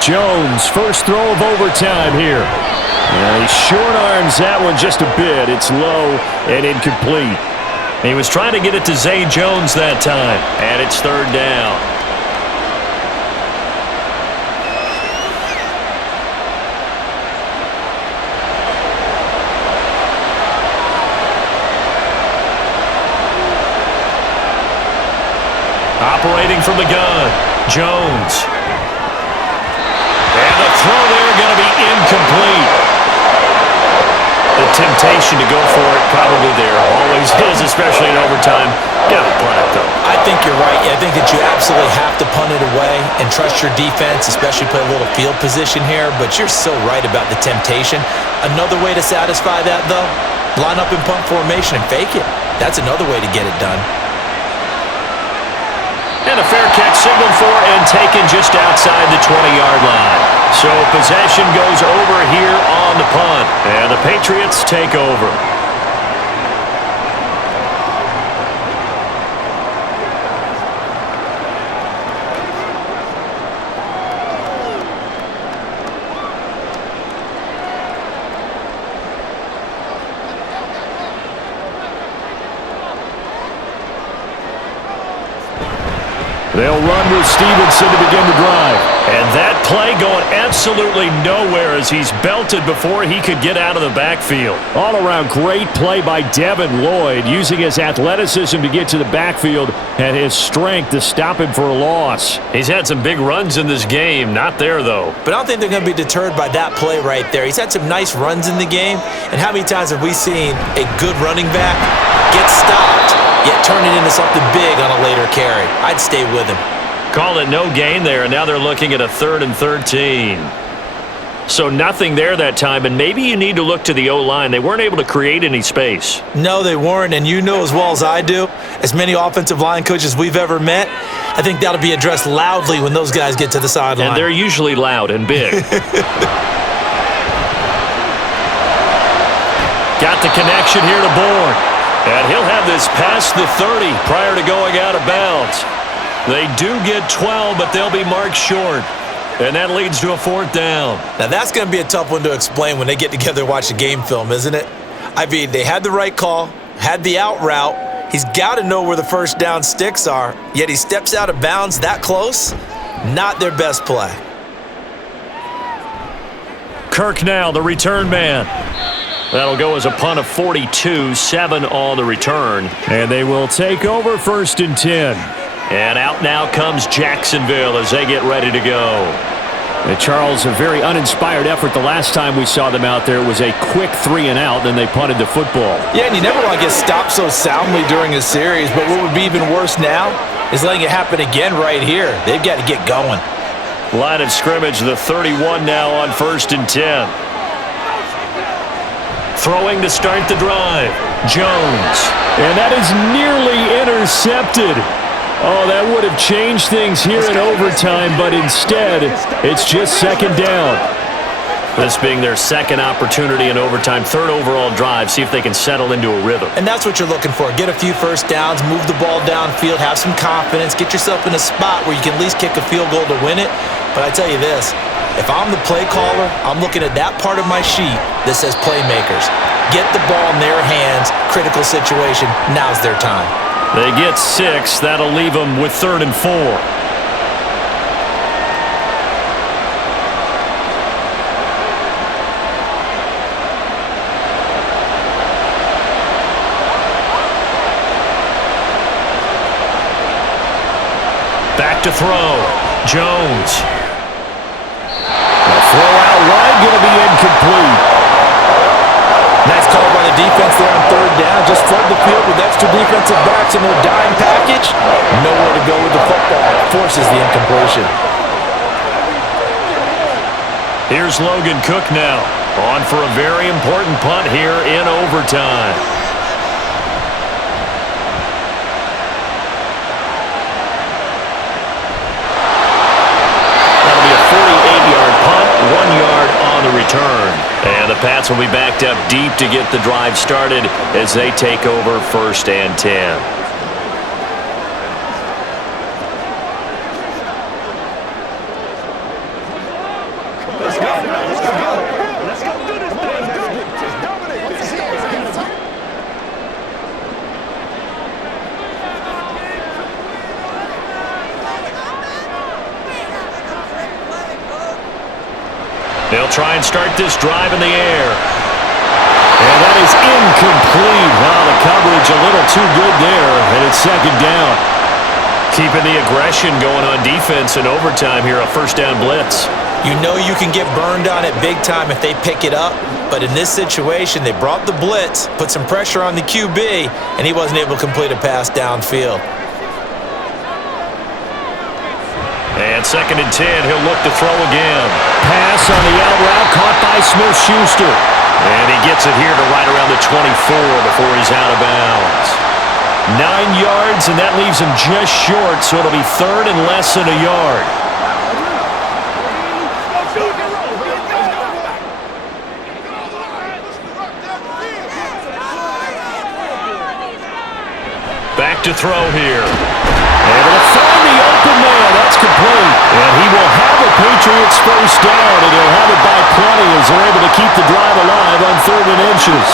Jones, first throw of overtime here. He short arms that one just a bit. It's low and incomplete. He was trying to get it to Zay Jones that time, and it's 3rd down. Operating from the gun, Jones. And the throw there going to be incomplete. The temptation to go for it probably there always is, especially in overtime. Got to punt it, though. I think you're right. I think that you absolutely have to punt it away and trust your defense, especially play a little field position here. But you're so right about the temptation. Another way to satisfy that, though, line up in punt formation and fake it. That's another way to get it done. And a fair catch signaled for and taken just outside the 20-yard line. So possession goes over here on the punt. And the Patriots take over. They'll run with Stevenson to begin the drive. And that play going absolutely nowhere as he's belted before he could get out of the backfield. All around great play by Devin Lloyd, using his athleticism to get to the backfield and his strength to stop him for a loss. He's had some big runs in this game. Not there, though. But I don't think they're going to be deterred by that play right there. He's had some nice runs in the game. And how many times have we seen a good running back get stopped, yet turn it into something big on a later carry? I'd stay with him. Call it no gain there, and now they're looking at a 3rd and 13. So nothing there that time, and maybe you need to look to the O-line. They weren't able to create any space. No, they weren't, and you know as well as I do, as many offensive line coaches we've ever met, I think that'll be addressed loudly when those guys get to the sideline. And they're usually loud and big. Got the connection here to Bourne. And he'll have this past the 30 prior to going out of bounds. They do get 12, but they'll be marked short. And that leads to a 4th down. Now, that's going to be a tough one to explain when they get together and watch the game film, isn't it? I mean, they had the right call, had the out route. He's got to know where the first down sticks are, yet he steps out of bounds that close. Not their best play. Kirk now, the return man. That'll go as a punt of 42, 7 on the return. And they will take over 1st and 10. And out now comes Jacksonville as they get ready to go. And Charles, a very uninspired effort the last time we saw them out there. It was a quick 3 and out, then they punted the football. Yeah, and you never want to get stopped so soundly during a series, but what would be even worse now is letting it happen again right here. They've got to get going. Line of scrimmage, the 31 now on 1st and 10. Throwing to start the drive, Jones. And that is nearly intercepted. Oh, that would have changed things here in overtime, but instead, it's just 2nd down. This being their 2nd opportunity in overtime, 3rd overall drive, see if they can settle into a rhythm. And that's what you're looking for. Get a few first downs, move the ball downfield, have some confidence, get yourself in a spot where you can at least kick a field goal to win it. But I tell you this, if I'm the play caller, I'm looking at that part of my sheet that says playmakers. Get the ball in their hands, critical situation, now's their time. They get 6. That'll leave them with 3rd and 4. Back to throw. Jones. The throw out wide, going to be incomplete. Nice call by the defense there on 3rd down. Just flood the field with extra defensive backs in their dime package. Nowhere to go with the football. Forces the incompletion. Here's Logan Cook now. On for a very important punt here in overtime. That'll be a 48-yard punt, 1 yard on the return. And the Pats will be backed up deep to get the drive started as they take over 1st and 10. They'll try and start this drive in the air. And that is incomplete. Wow, the coverage a little too good there, and it's 2nd down. Keeping the aggression going on defense in overtime here, a 1st down blitz. You know you can get burned on it big time if they pick it up, but in this situation, they brought the blitz, put some pressure on the QB, and he wasn't able to complete a pass downfield. And 2nd and 10, he'll look to throw again. Pass on the out route, caught by Smith-Schuster. And he gets it here to right around the 24 before he's out of bounds. 9 yards, and that leaves him just short, so it'll be 3rd and less than a yard. Back to throw here. Able to find the open man. That's complete. And he will have a Patriots 1st down, and he'll have it by plenty as they're able to keep the drive alive on 3rd and inches.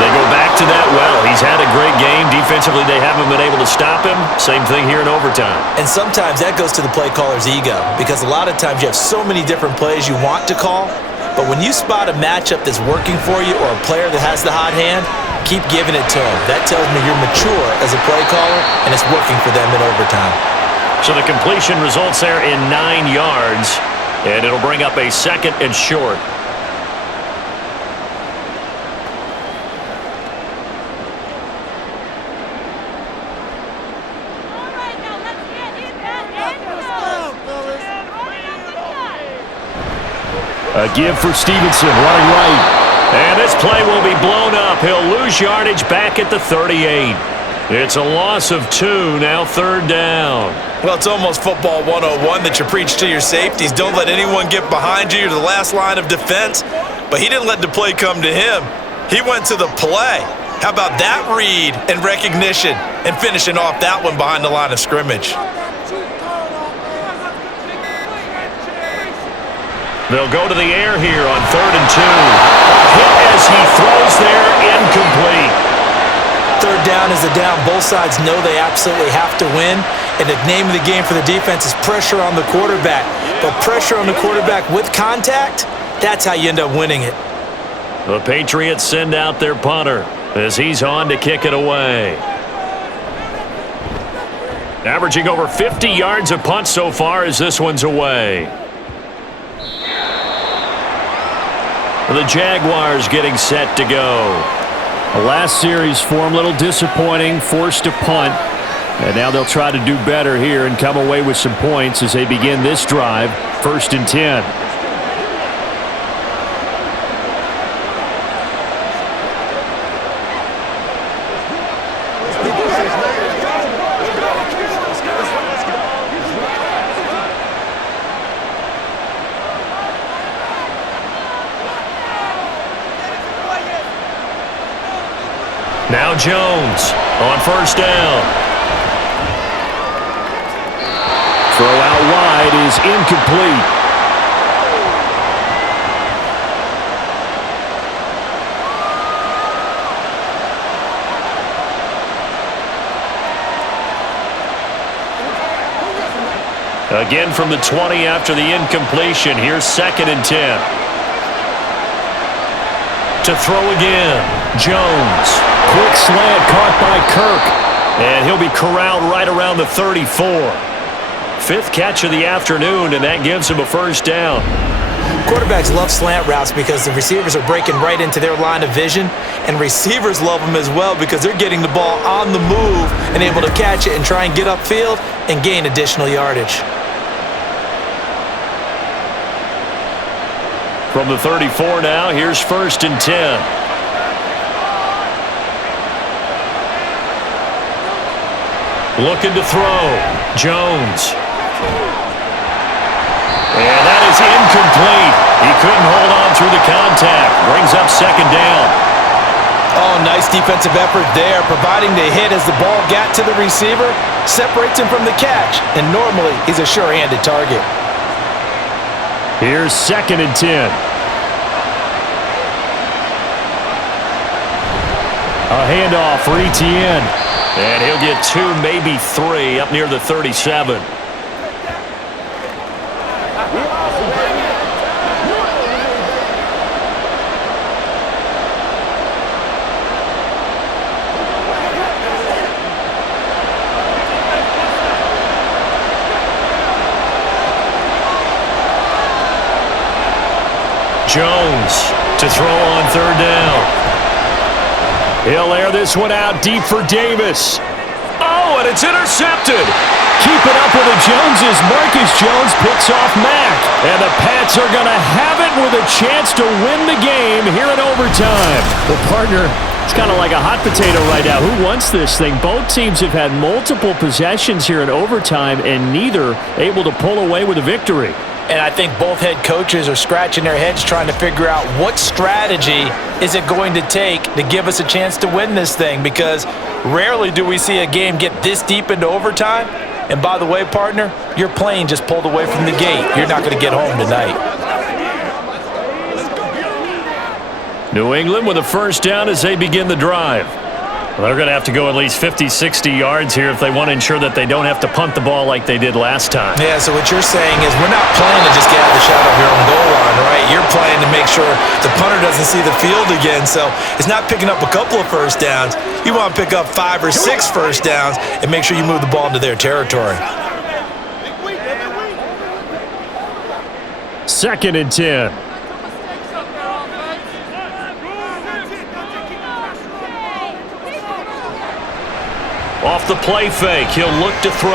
They go back to that well. He's had a great game. Defensively, they haven't been able to stop him. Same thing here in overtime. And sometimes that goes to the play caller's ego, because a lot of times you have so many different plays you want to call, but when you spot a matchup that's working for you or a player that has the hot hand, keep giving it to him. That tells me you're mature as a play caller, and it's working for them in overtime. So the completion results there in 9 yards, and it'll bring up a 2nd and short. A give for Stevenson, running right. And this play will be blown up. He'll lose yardage back at the 38. It's a loss of 2, now 3rd down. Well, it's almost football 101 that you preach to your safeties. Don't let anyone get behind you. You're the last line of defense. But he didn't let the play come to him. He went to the play. How about that read and recognition and finishing off that one behind the line of scrimmage? They'll go to the air here on 3rd and 2. Hit as he throws there, incomplete. 3rd down is a down. Both sides know they absolutely have to win. And the name of the game for the defense is pressure on the quarterback. But pressure on the quarterback with contact, that's how you end up winning it. The Patriots send out their punter as he's on to kick it away. Averaging over 50 yards a punt so far as this one's away. The Jaguars getting set to go. The last series for him, a little disappointing, forced to punt. And now they'll try to do better here and come away with some points as they begin this drive, 1st and 10. Now Jones on 1st down. Throw out wide is incomplete. Again from the 20 after the incompletion. Here's 2nd and 10. To throw again, Jones. Quick slant caught by Kirk. And he'll be corralled right around the 34. 5th catch of the afternoon, and that gives him a 1st down. Quarterbacks love slant routes because the receivers are breaking right into their line of vision, and receivers love them as well because they're getting the ball on the move and able to catch it and try and get upfield and gain additional yardage. From the 34 now, here's 1st and 10. Looking to throw, Jones. And that is incomplete. He couldn't hold on through the contact. Brings up 2nd down. Oh, nice defensive effort there, providing the hit as the ball got to the receiver, separates him from the catch, and normally he's a sure-handed target. Here's 2nd and 10. A handoff for Etienne. And he'll get 2, maybe 3, up near the 37. Jones to throw on 3rd down. He'll air this one out deep for Davis. Oh, and it's intercepted. Keeping up with the Joneses. Marcus Jones picks off Mack. And the Pats are going to have it with a chance to win the game here in overtime. Well, partner, it's kind of like a hot potato right now. Who wants this thing? Both teams have had multiple possessions here in overtime, and neither able to pull away with a victory. And I think both head coaches are scratching their heads trying to figure out what strategy is it going to take to give us a chance to win this thing, because rarely do we see a game get this deep into overtime. And by the way, partner, your plane just pulled away from the gate. You're not going to get home tonight. New England with a first down as they begin the drive. Well, they're going to have to go at least 50, 60 yards here if they want to ensure that they don't have to punt the ball like they did last time. Yeah, so what you're saying is we're not playing to just get out of the shot of your own goal line, right? You're playing to make sure the punter doesn't see the field again. So it's not picking up a couple of first downs. You want to pick up 5 or 6 first downs and make sure you move the ball into their territory. 2nd and 10. Off the play fake, he'll look to throw.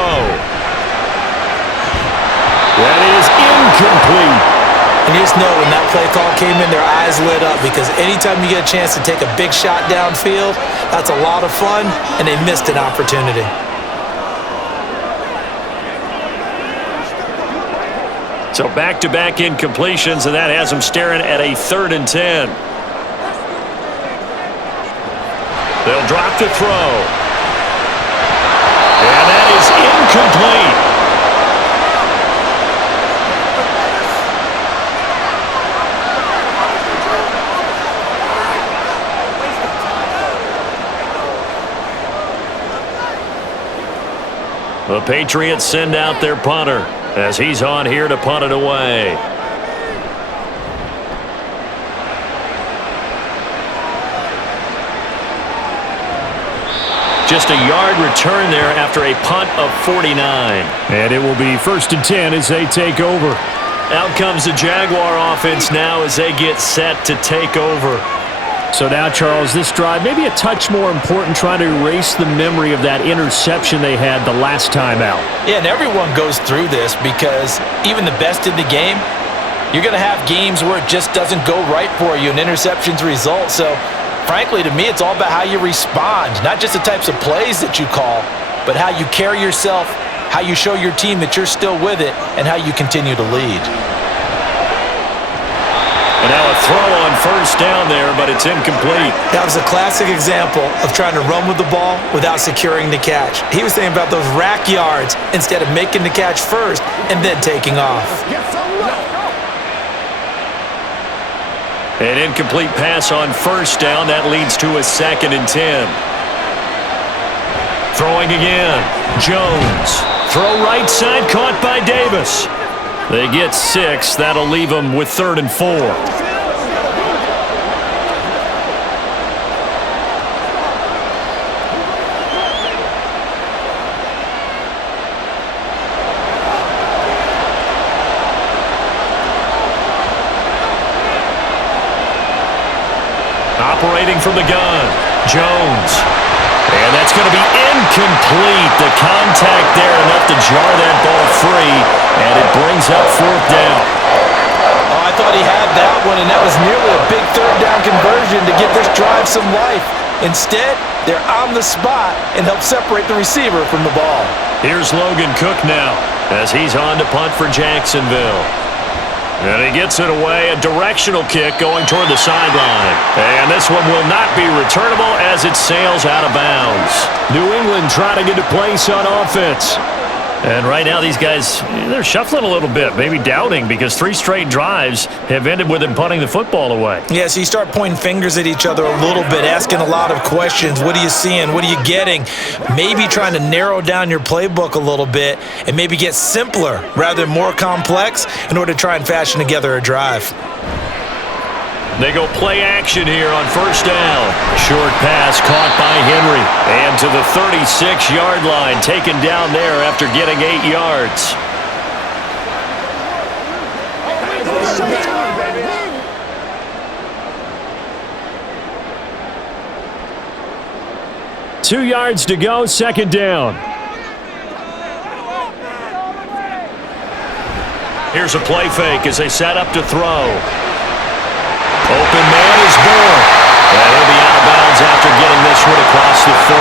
That is incomplete. And you just know when that play call came in, their eyes lit up because anytime you get a chance to take a big shot downfield, that's a lot of fun, and they missed an opportunity. So back-to-back incompletions, and that has them staring at a 3rd and 10. They'll drop to throw. And that is incomplete. The Patriots send out their punter as he's on here to punt it away. Just a yard return there after a punt of 49. And it will be 1st and 10 as they take over. Out comes the Jaguar offense now as they get set to take over. So now, Charles, this drive maybe a touch more important, trying to erase the memory of that interception they had the last time out. Yeah, and everyone goes through this because even the best in the game, you're going to have games where it just doesn't go right for you and interceptions result. So frankly, to me, it's all about how you respond, not just the types of plays that you call, but how you carry yourself, how you show your team that you're still with it, and how you continue to lead. And now a throw on first down there, but it's incomplete. That was a classic example of trying to run with the ball without securing the catch. He was thinking about those rack yards instead of making the catch first and then taking off. An incomplete pass on first down. That leads to a 2nd and 10. Throwing again. Jones. Throw right side, caught by Davis. They get 6. That'll leave them with 3rd and 4. Operating from the gun. Jones. And that's going to be incomplete. The contact there enough to jar that ball free, and it brings up 4th down. Oh, I thought he had that one, and that was nearly a big 3rd down conversion to give this drive some life. Instead, they're on the spot and help separate the receiver from the ball. Here's Logan Cook now as he's on to punt for Jacksonville. And he gets it away, a directional kick going toward the sideline. And this one will not be returnable as it sails out of bounds. New England trying to get a place on offense. And right now these guys, they're shuffling a little bit, maybe doubting, because 3 straight drives have ended with them punting the football away. Yeah, so you start pointing fingers at each other a little bit, asking a lot of questions. What are you seeing? What are you getting? Maybe trying to narrow down your playbook a little bit and maybe get simpler rather than more complex in order to try and fashion together a drive. They go play action here on first down. Short pass caught by Henry. And to the 36-yard line, taken down there after getting 8 yards. Two yards to go, 2nd down. Here's a play fake as they set up to throw. Open man is born. And he'll be out of bounds after getting this one across the 40.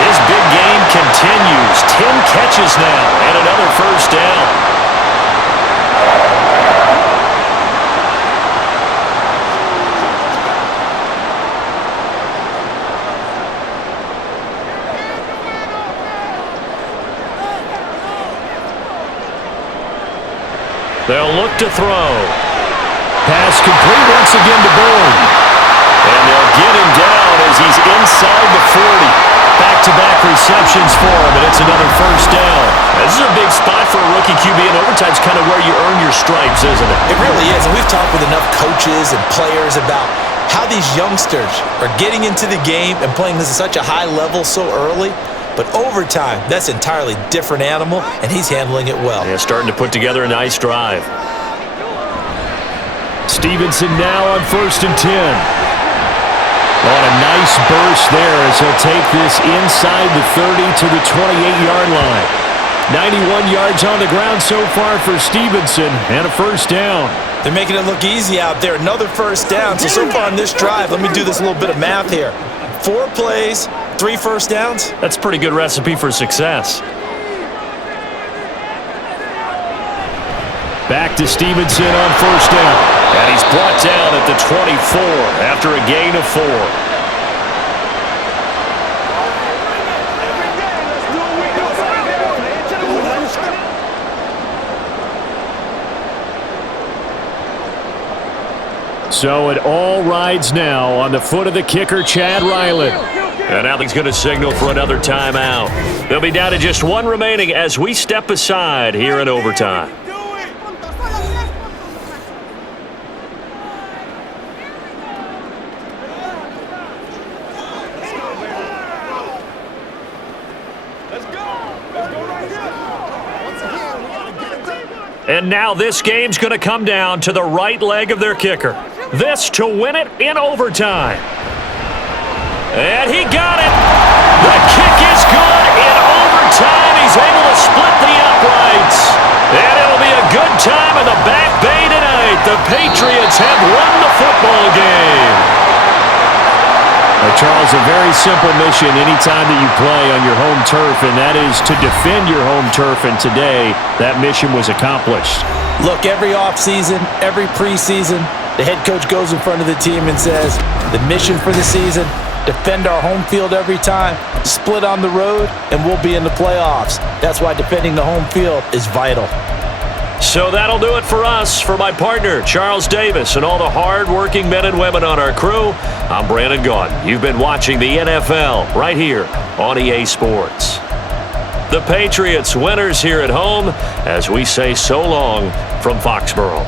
His big game continues. 10 catches now and another first down. They'll look to throw. Pass complete once again to Bourne. And they'll get him down as he's inside the 40. Back-to-back receptions for him, and it's another first down. This is a big spot for a rookie QB, and overtime's kind of where you earn your stripes, isn't it? It really is, and we've talked with enough coaches and players about how these youngsters are getting into the game and playing this at such a high level so early. But overtime, that's an entirely different animal, and he's handling it well. Yeah, starting to put together a nice drive. Stevenson now on 1st and 10. On a nice burst there as he'll take this inside the 30 to the 28-yard line. 91 yards on the ground so far for Stevenson, and a first down. They're making it look easy out there. Another first down. So far on this drive, let me do this little bit of math here. 4 plays, 3 first downs. That's a pretty good recipe for success. Back to Stevenson on 1st down. And he's brought down at the 24 after a gain of 4. So it all rides now on the foot of the kicker, Chad Ryland. And now he's going to signal for another timeout. They'll be down to just 1 remaining as we step aside here in overtime. And now this game's going to come down to the right leg of their kicker. This to win it in overtime. And he got it. The kick is good in overtime. He's able to split the uprights. And it'll be a good time in the Back Bay tonight. The Patriots have won the football game. Charles, a very simple mission anytime that you play on your home turf, and that is to defend your home turf, and today that mission was accomplished. Look, every offseason, every preseason, the head coach goes in front of the team and says, the mission for the season, defend our home field every time, split on the road, and we'll be in the playoffs. That's why defending the home field is vital. So that'll do it for us. For my partner, Charles Davis, and all the hard-working men and women on our crew, I'm Brandon Gaudin. You've been watching the NFL right here on EA Sports. The Patriots winners here at home as we say so long from Foxborough.